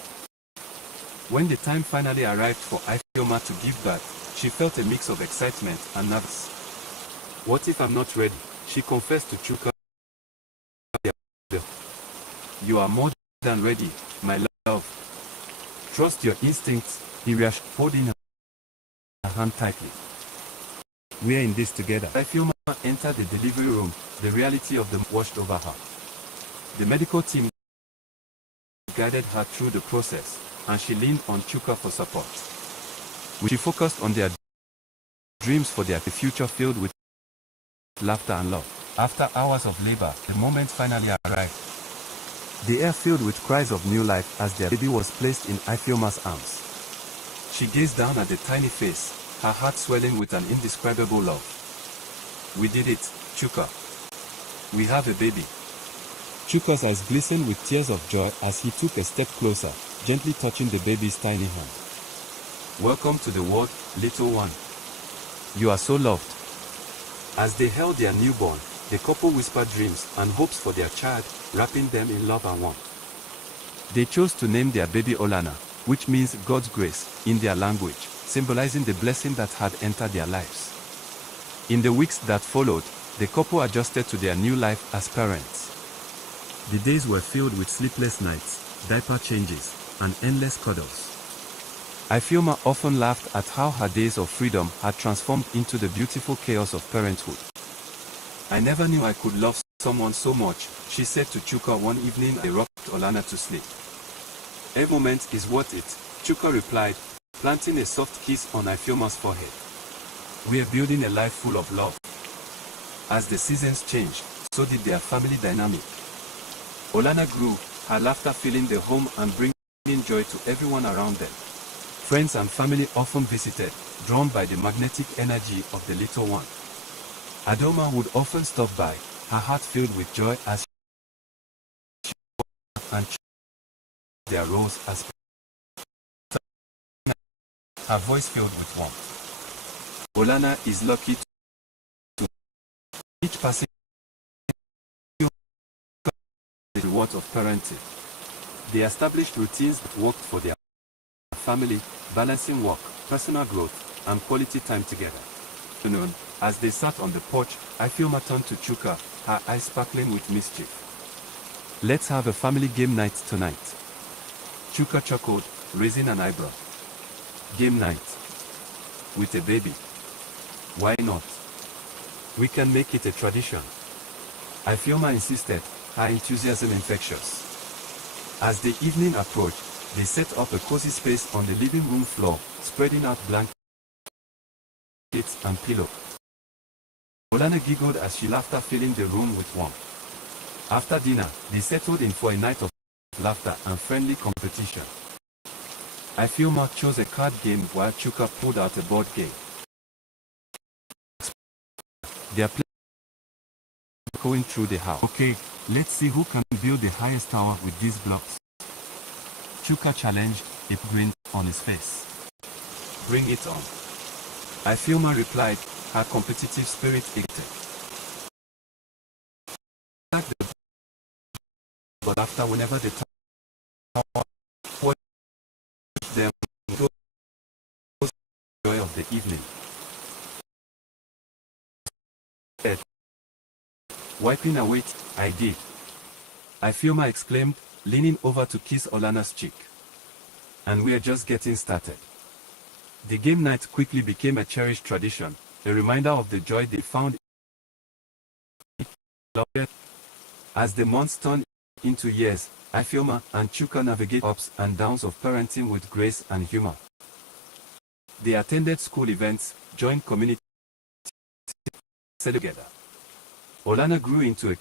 When the time finally arrived for Ifeoma to give birth, she felt a mix of excitement and nervousness. What if I'm not ready? She confessed to Chuka. You are more than ready, my love. Trust your instincts, he reassured, holding her hand tightly. We are in this together. Ifeoma entered the delivery room, the reality of them washed over her. The medical team guided her through the process, and she leaned on Chuka for support. She focused on their dreams for their future filled with laughter and love. After hours of labor, the moment finally arrived. The air filled with cries of new life as their baby was placed in Ifeoma's arms. She gazed down at the tiny face, her heart swelling with an indescribable love. We did it, Chuka. We have a baby. Chuka's eyes glistened with tears of joy as he took a step closer, gently touching the baby's tiny hand. Welcome to the world, little one. You are so loved. As they held their newborn, the couple whispered dreams and hopes for their child, wrapping them in love and warmth. They chose to name their baby Olana, which means God's grace, in their language, symbolizing the blessing that had entered their lives. In the weeks that followed, the couple adjusted to their new life as parents. The days were filled with sleepless nights, diaper changes, and endless cuddles. Ifeoma often laughed at how her days of freedom had transformed into the beautiful chaos of parenthood. I never knew I could love someone so much, she said to Chuka one evening as they rocked Olana to sleep. Every moment is worth it, Chuka replied, planting a soft kiss on Ifeoma's forehead. We are building a life full of love. As the seasons changed, so did their family dynamic. Olana grew, her laughter filling the home and bringing joy to everyone around them. Friends and family often visited, drawn by the magnetic energy of the little one. Adoma would often stop by, her heart filled with joy as she and their roles as her voice filled with warmth. Olana is lucky to each passing the reward of parenting. They established routines that worked for their family, balancing work, personal growth, and quality time together. As they sat on the porch, Ifeoma turned to Chuka, her eyes sparkling with mischief. Let's have a family game night tonight. Chuka chuckled, raising an eyebrow. Game night? With a baby? Why not? We can make it a tradition. Ifeoma insisted, her enthusiasm infectious. As the evening approached, they set up a cozy space on the living room floor, spreading out blankets and pillows. Olana giggled as she laughed, filling the room with warmth. After dinner, they settled in for a night of laughter and friendly competition. Ifeoma chose a card game while Chuka pulled out a board game. They are going through the house. Okay, let's see who can build the highest tower with these blocks. Chuka challenged, a grin on his face. Bring it on. Ifeoma replied, her competitive spirit ignited. But after whenever the tower watched them go the joy of the evening. Wiping away, I did. Ifeoma exclaimed, leaning over to kiss Olana's cheek. And we are just getting started. The game night quickly became a cherished tradition, a reminder of the joy they found. As the months turned into years, Ifeoma and Chuka navigate ups and downs of parenting with grace and humor. They attended school events, joined community together. Olana grew into a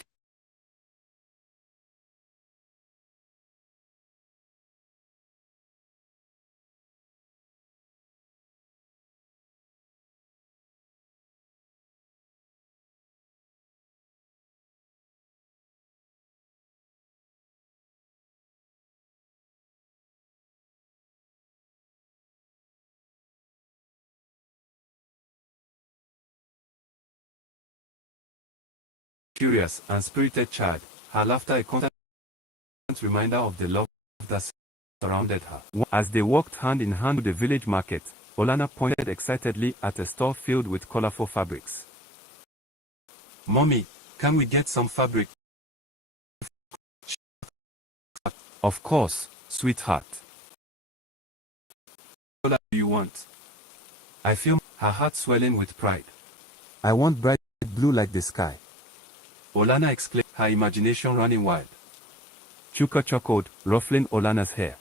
curious and spirited child, her laughter a constant reminder of the love that surrounded her. As they walked hand in hand to the village market, Olana pointed excitedly at a store filled with colorful fabrics. Mommy, can we get some fabric? Of course, sweetheart. What do you want? I feel her heart swelling with pride. I want bright blue like the sky. Olana exclaimed, her imagination running wild. Chuka chuckled, ruffling Olana's hair.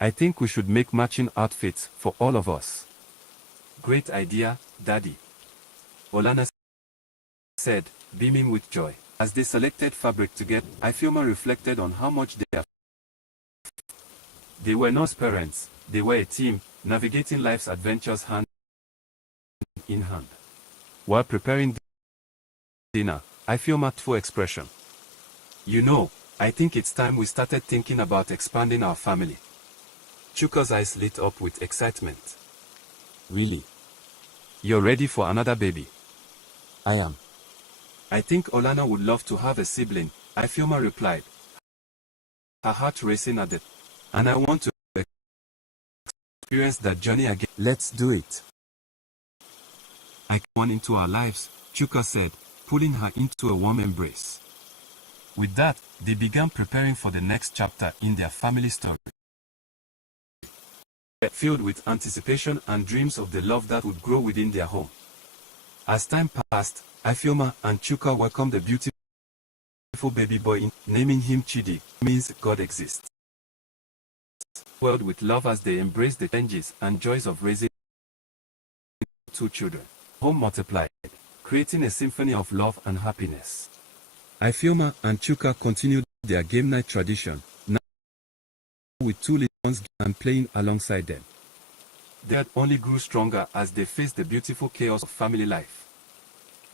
I think we should make matching outfits for all of us. Great idea, Daddy. Olana said, beaming with joy. As they selected fabric together, Ifeoma reflected on how much they were not parents, they were a team, navigating life's adventures hand in hand. While preparing dinner, Ifeoma full expression. You know, I think it's time we started thinking about expanding our family. Chuka's eyes lit up with excitement. Really? You're ready for another baby? I am. I think Olana would love to have a sibling, Ifeoma replied, her heart racing at it. And I want to experience that journey again. Let's do it. I come into our lives, Chuka said, pulling her into a warm embrace. With that, they began preparing for the next chapter in their family story. Filled with anticipation and dreams of the love that would grow within their home. As time passed, Ifeoma and Chuka welcomed a beautiful baby boy, naming him Chidi, means God exists. World with love as they embraced the changes and joys of raising two children. Home multiplied, creating a symphony of love and happiness. Ifeoma and Chuka continued their game night tradition, now with two little ones and playing alongside them. They only grew stronger as they faced the beautiful chaos of family life.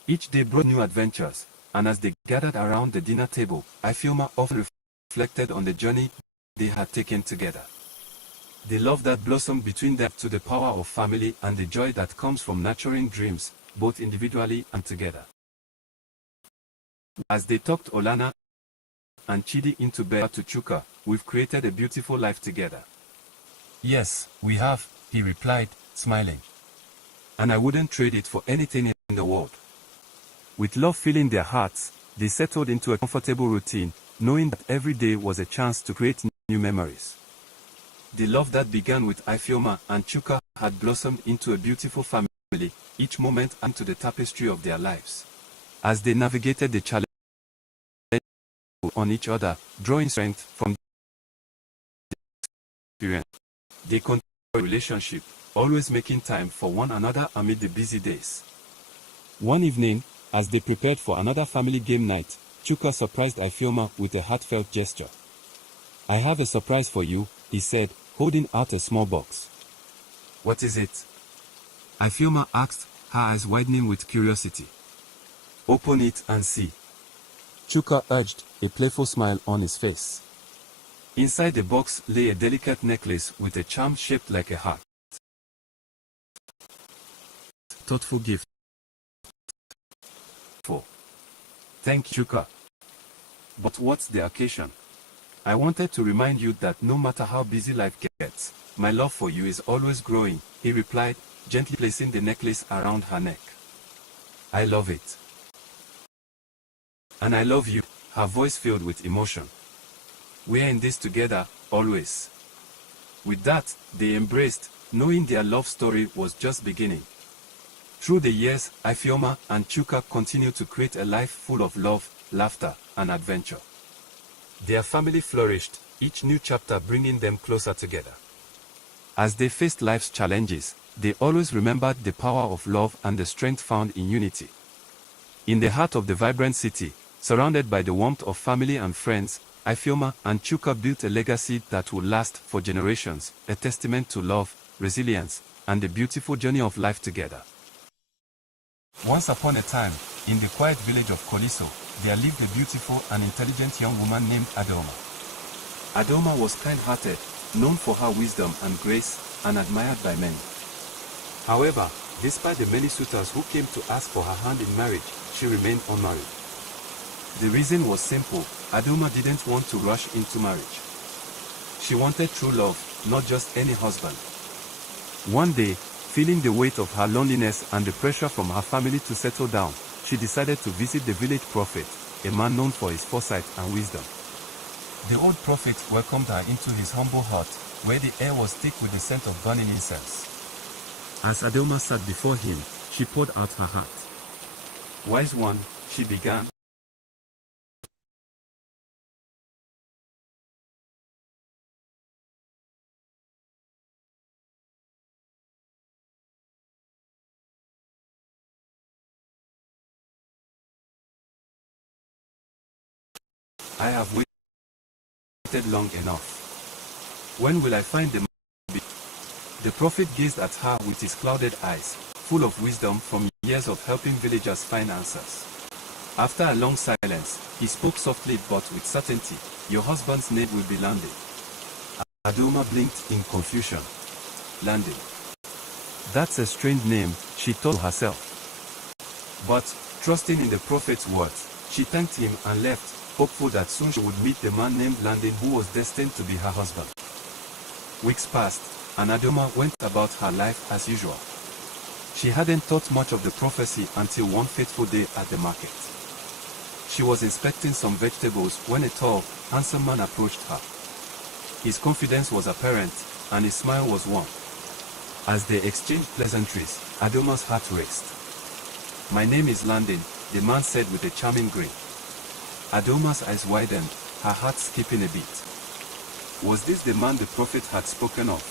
Each day brought new adventures, and as they gathered around the dinner table, Ifeoma often reflected on the journey they had taken together. The love that blossomed between them to the power of family and the joy that comes from nurturing dreams, both individually and together. As they talked Olana and Chidi into bed to Chuka, we've created a beautiful life together. Yes, we have, he replied, smiling. And I wouldn't trade it for anything in the world. With love filling their hearts, they settled into a comfortable routine, knowing that every day was a chance to create new memories. The love that began with Ifeoma and Chuka had blossomed into a beautiful family, each moment adding to the tapestry of their lives. As they navigated the challenge on each other, drawing strength from the experience, they continued their relationship, always making time for one another amid the busy days. One evening, as they prepared for another family game night, Chuka surprised Ifeoma with a heartfelt gesture. "I have a surprise for you," he said, holding out a small box. "What is it?" Ifeoma asked, her eyes widening with curiosity. "Open it and see," Chuka urged, a playful smile on his face. Inside the box lay a delicate necklace with a charm shaped like a heart. Thoughtful gift. Thank you, Chuka. But what's the occasion? I wanted to remind you that no matter how busy life gets, my love for you is always growing, he replied, gently placing the necklace around her neck. "I love it. And I love you," her voice filled with emotion. "We're in this together, always." With that, they embraced, knowing their love story was just beginning. Through the years, Ifeoma and Chuka continued to create a life full of love, laughter, and adventure. Their family flourished, each new chapter bringing them closer together. As they faced life's challenges, they always remembered the power of love and the strength found in unity. In the heart of the vibrant city, surrounded by the warmth of family and friends, Ifeoma and Chuka built a legacy that will last for generations, a testament to love, resilience, and the beautiful journey of life together. Once upon a time, in the quiet village of Koliso, there lived a beautiful and intelligent young woman named Adaoma. Adaoma was kind-hearted, known for her wisdom and grace, and admired by many. However, despite the many suitors who came to ask for her hand in marriage, she remained unmarried. The reason was simple: Adaoma didn't want to rush into marriage. She wanted true love, not just any husband. One day, feeling the weight of her loneliness and the pressure from her family to settle down, she decided to visit the village prophet, a man known for his foresight and wisdom. The old prophet welcomed her into his humble hut, where the air was thick with the scent of burning incense. As Adaoma sat before him, she poured out her heart. "Wise one," she began, "I have waited long enough. When will I find the man?" The prophet gazed at her with his clouded eyes, full of wisdom from years of helping villagers find answers. After a long silence, he spoke softly but with certainty, "Your husband's name will be Landing." Adaoma blinked in confusion. "Landing? That's a strange name," she thought to herself. But, trusting in the prophet's words, she thanked him and left, hopeful that soon she would meet the man named Landing who was destined to be her husband. Weeks passed, and Adaoma went about her life as usual. She hadn't thought much of the prophecy until one fateful day at the market. She was inspecting some vegetables when a tall, handsome man approached her. His confidence was apparent, and his smile was warm. As they exchanged pleasantries, Adaoma's heart raced. "My name is Landon," the man said with a charming grin. Adoma's eyes widened, her heart skipping a beat. Was this the man the prophet had spoken of?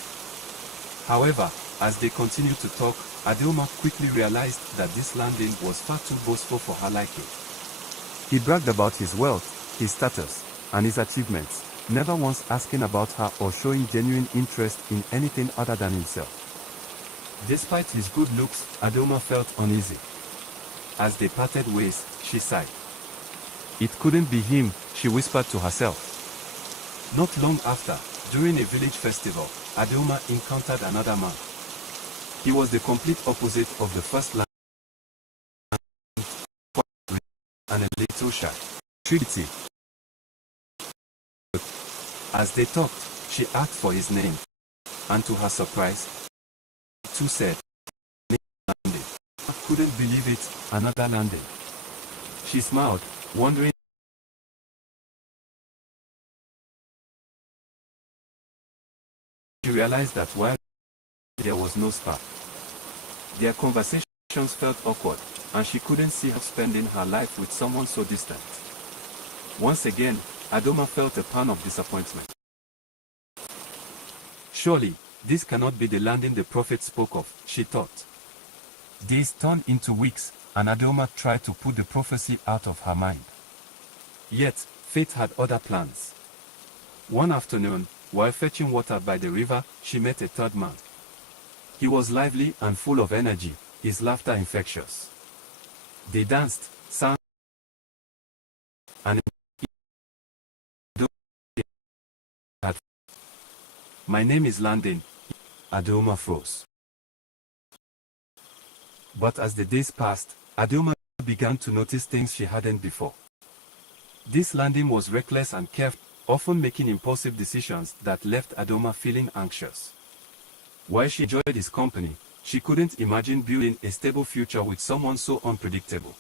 However, as they continued to talk, Adoma quickly realized that this Landon was far too boastful for her liking. He bragged about his wealth, his status, and his achievements, never once asking about her or showing genuine interest in anything other than himself. Despite his good looks, Adoma felt uneasy. As they parted ways, she sighed. It couldn't be him, she whispered to herself. Not long after, during a village festival, Adoma encountered another man. He was the complete opposite of the first Landon, and a little shy. Trinity. As they talked, she asked for his name, and to her surprise, he too said, "Landon." I couldn't believe it, another Landon. She smiled, wondering. She realized that while there was no spark, their conversations felt awkward, and she couldn't see her spending her life with someone so distant. Once again, Adoma felt a pang of disappointment. Surely, this cannot be the Landon the prophet spoke of, she thought. Days turned into weeks, and Adoma tried to put the prophecy out of her mind. Yet, fate had other plans. One afternoon, while fetching water by the river, she met a third man. He was lively and full of energy, his laughter infectious. They danced, sang, and had. "My name is Landon," Adoma froze. But as the days passed, Adoma began to notice things she hadn't before. This Landon was reckless and carefree, often making impulsive decisions that left Adoma feeling anxious. While she enjoyed his company, she couldn't imagine building a stable future with someone so unpredictable.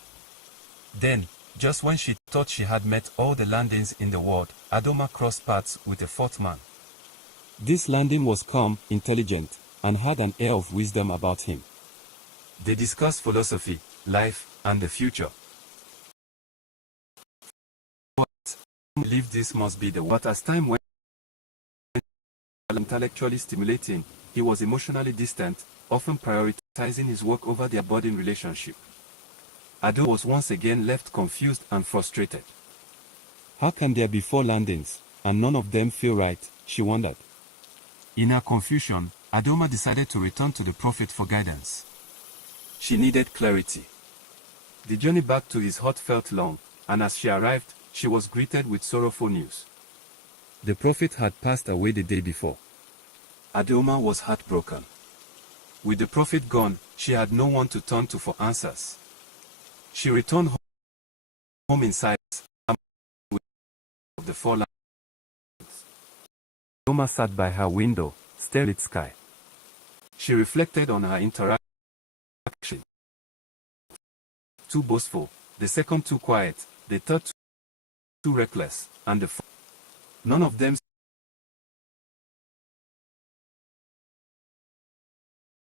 Then, just when she thought she had met all the Landons in the world, Adoma crossed paths with a fourth man. This Landon was calm, intelligent, and had an air of wisdom about him. They discussed philosophy, life, and the future. I believe this must be the what. As time went on, intellectually stimulating, he was emotionally distant, often prioritizing his work over their budding relationship. Adoma was once again left confused and frustrated. How can there be 4 Landons, and none of them feel right, she wondered. In her confusion, Adoma decided to return to the prophet for guidance. She needed clarity. The journey back to his hut felt long, and as she arrived, she was greeted with sorrowful news. The prophet had passed away the day before. Adoma was heartbroken. With the prophet gone, she had no one to turn to for answers. She returned home in silence, of the 4 Landons. Adoma sat by her window, staring at the sky. She reflected on her interaction. Too boastful, the second too quiet, the third too reckless, and the fourth. None of them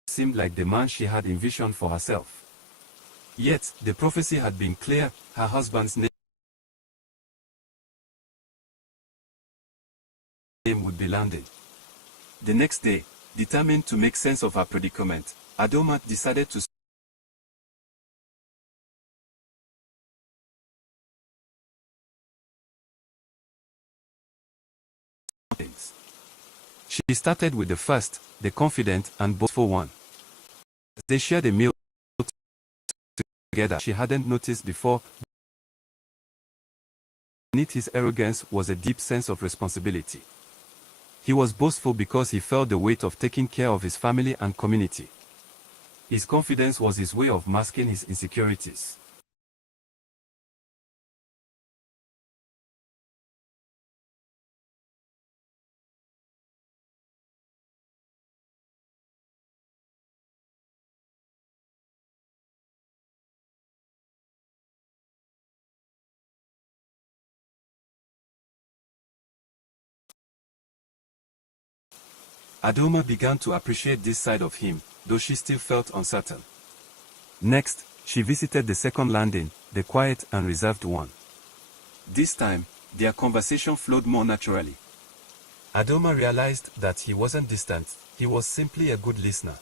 seemed like the man she had envisioned for herself. Yet, the prophecy had been clear, her husband's name would be Landon. The next day, determined to make sense of her predicament, Adoma decided to things. She started with the first, the confident and boastful one. They shared a meal together she hadn't noticed before. Beneath his arrogance was a deep sense of responsibility. He was boastful because he felt the weight of taking care of his family and community. His confidence was his way of masking his insecurities. Adoma began to appreciate this side of him, though she still felt uncertain. Next, she visited the second landing, the quiet and reserved one. This time, their conversation flowed more naturally. Adoma realized that he wasn't distant, he was simply a good listener.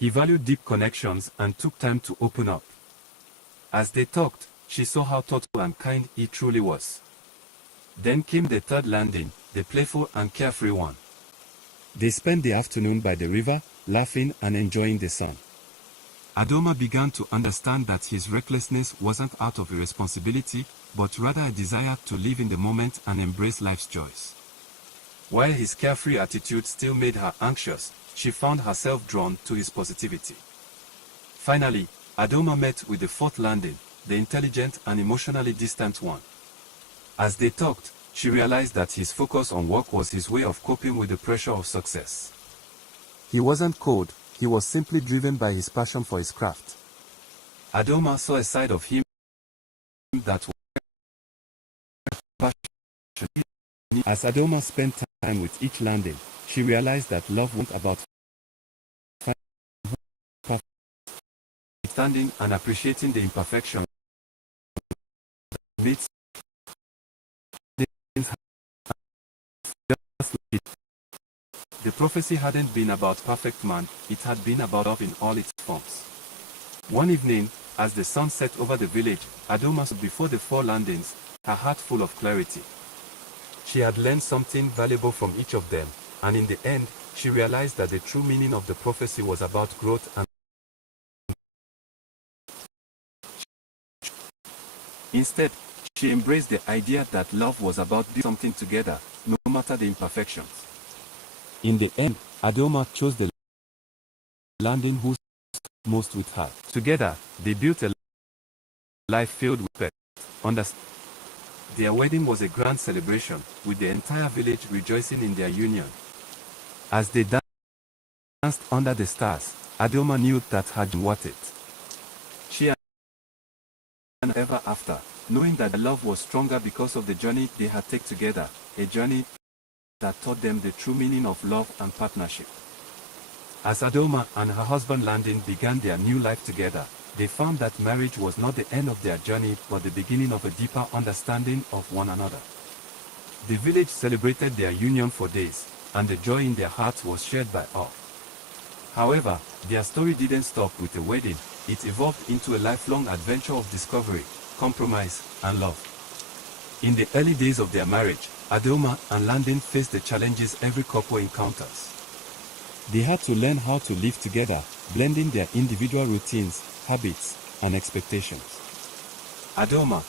He valued deep connections and took time to open up. As they talked, she saw how thoughtful and kind he truly was. Then came the third landing, the playful and carefree one. They spent the afternoon by the river, laughing and enjoying the sun. Adoma began to understand that his recklessness wasn't out of irresponsibility, but rather a desire to live in the moment and embrace life's joys. While his carefree attitude still made her anxious, she found herself drawn to his positivity. Finally, Adoma met with the fourth landing, the intelligent and emotionally distant one. As they talked, she realized that his focus on work was his way of coping with the pressure of success. He wasn't cold, he was simply driven by his passion for his craft. Adoma saw a side of him that was passion. As Adoma spent time with each landing, she realized that love wasn't about understanding and appreciating the imperfection meets the prophecy hadn't been about perfect man, it had been about love in all its forms. One evening, as the sun set over the village, Adoma stood before the four landings, her heart full of clarity. She had learned something valuable from each of them, and in the end, she realized that the true meaning of the prophecy was about growth and instead, she embraced the idea that love was about doing something together, no matter the imperfections. In the end, Adoma chose the landing who stood most with her. Together, they built a life filled with respect. Their wedding was a grand celebration, with the entire village rejoicing in their union. As they danced under the stars, Adoma knew that had been worth it. She and ever after, knowing that their love was stronger because of the journey they had taken together, a journey that taught them the true meaning of love and partnership. As Adoma and her husband Landin began their new life together, they found that marriage was not the end of their journey but the beginning of a deeper understanding of one another. The village celebrated their union for days, and the joy in their hearts was shared by all. However, their story didn't stop with the wedding, it evolved into a lifelong adventure of discovery, compromise, and love. In the early days of their marriage, Adoma and Landin faced the challenges every couple encounters. They had to learn how to live together, blending their individual routines, habits, and expectations. Adoma,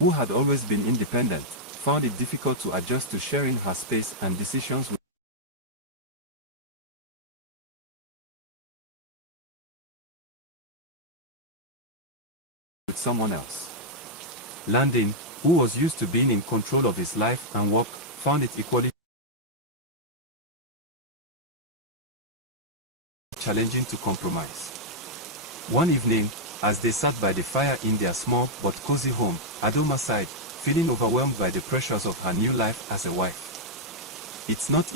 who had always been independent, found it difficult to adjust to sharing her space and decisions with someone else. Landon, who was used to being in control of his life and work, found it equally challenging to compromise. One evening, as they sat by the fire in their small but cozy home, Adoma sighed, feeling overwhelmed by the pressures of her new life as a wife. It's not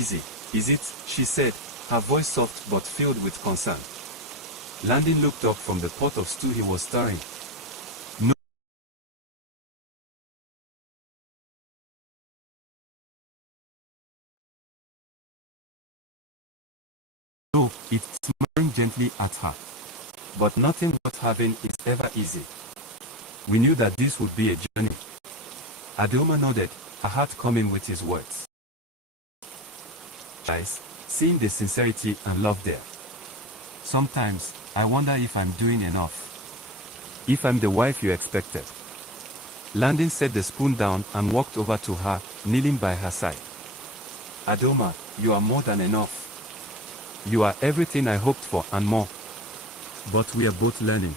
easy, is it? She said, her voice soft but filled with concern. Landon looked up from the pot of stew he was stirring. No, it's smiling gently at her. But nothing worth having is ever easy. We knew that this would be a journey. Adoma nodded, her heart coming with his words. Eyes, seeing the sincerity and love there. Sometimes, I wonder if I'm doing enough. If I'm the wife you expected. Landon set the spoon down and walked over to her, kneeling by her side. Adoma, you are more than enough. You are everything I hoped for and more. But we are both learning.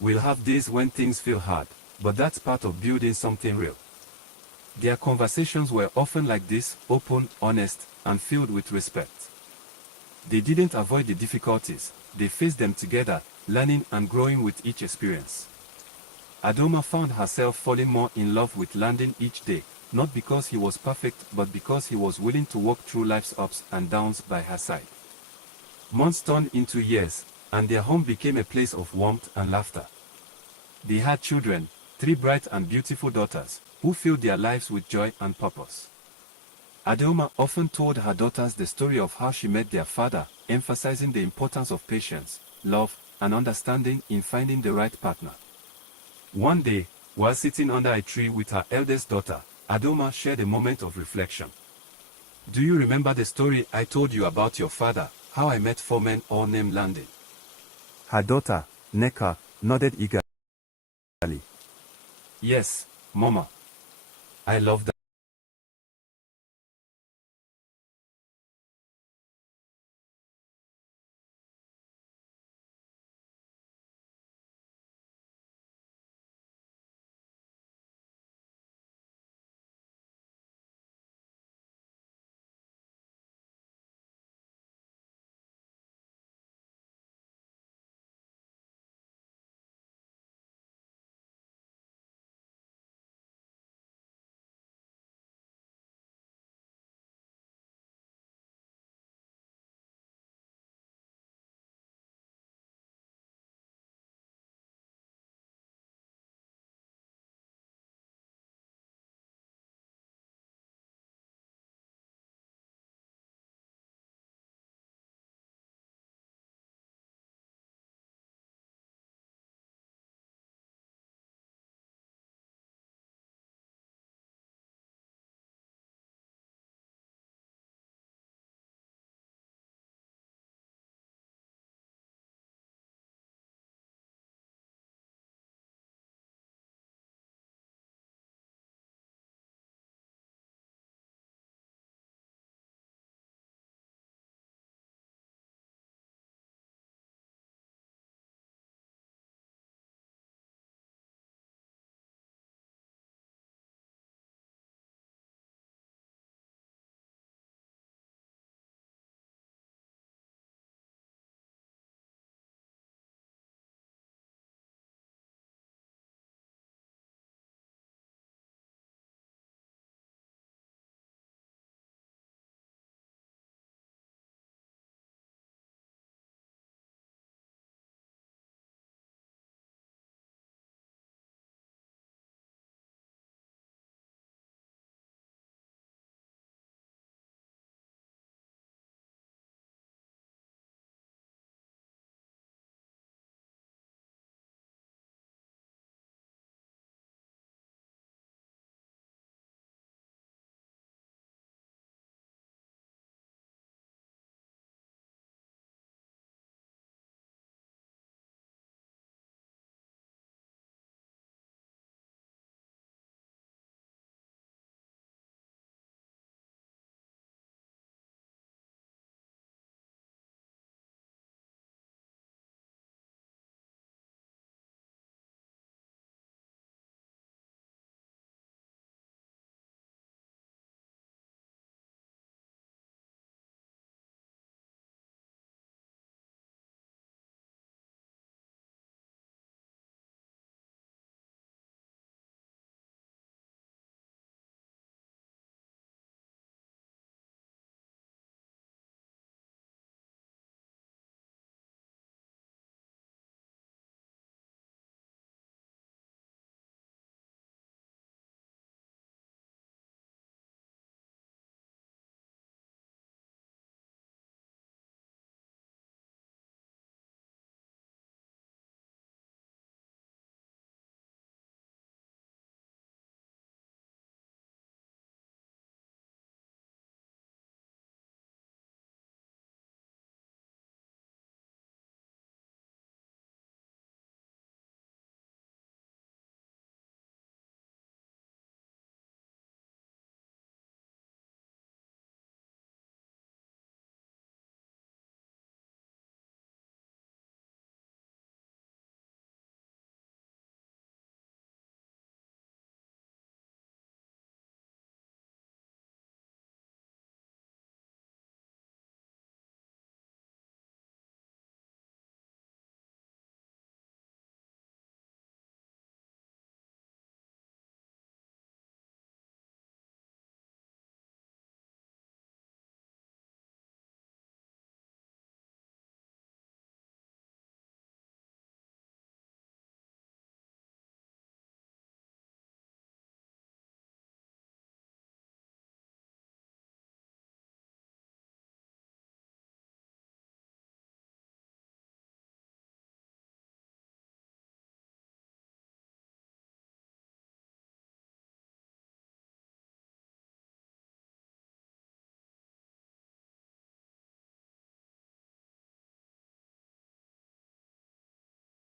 We'll have days when things feel hard, but that's part of building something real. Their conversations were often like this, open, honest, and filled with respect. They didn't avoid the difficulties, they faced them together, learning and growing with each experience. Adoma found herself falling more in love with Landon each day, not because he was perfect but because he was willing to walk through life's ups and downs by her side. Months turned into years, and their home became a place of warmth and laughter. They had children, 3 bright and beautiful daughters, who filled their lives with joy and purpose. Adoma often told her daughters the story of how she met their father, emphasizing the importance of patience, love, and understanding in finding the right partner. One day, while sitting under a tree with her eldest daughter, Adoma shared a moment of reflection. Do you remember the story I told you about your father, how I met 4 men all named Landon? Her daughter, Neka, nodded eagerly. Yes, Mama. I love that.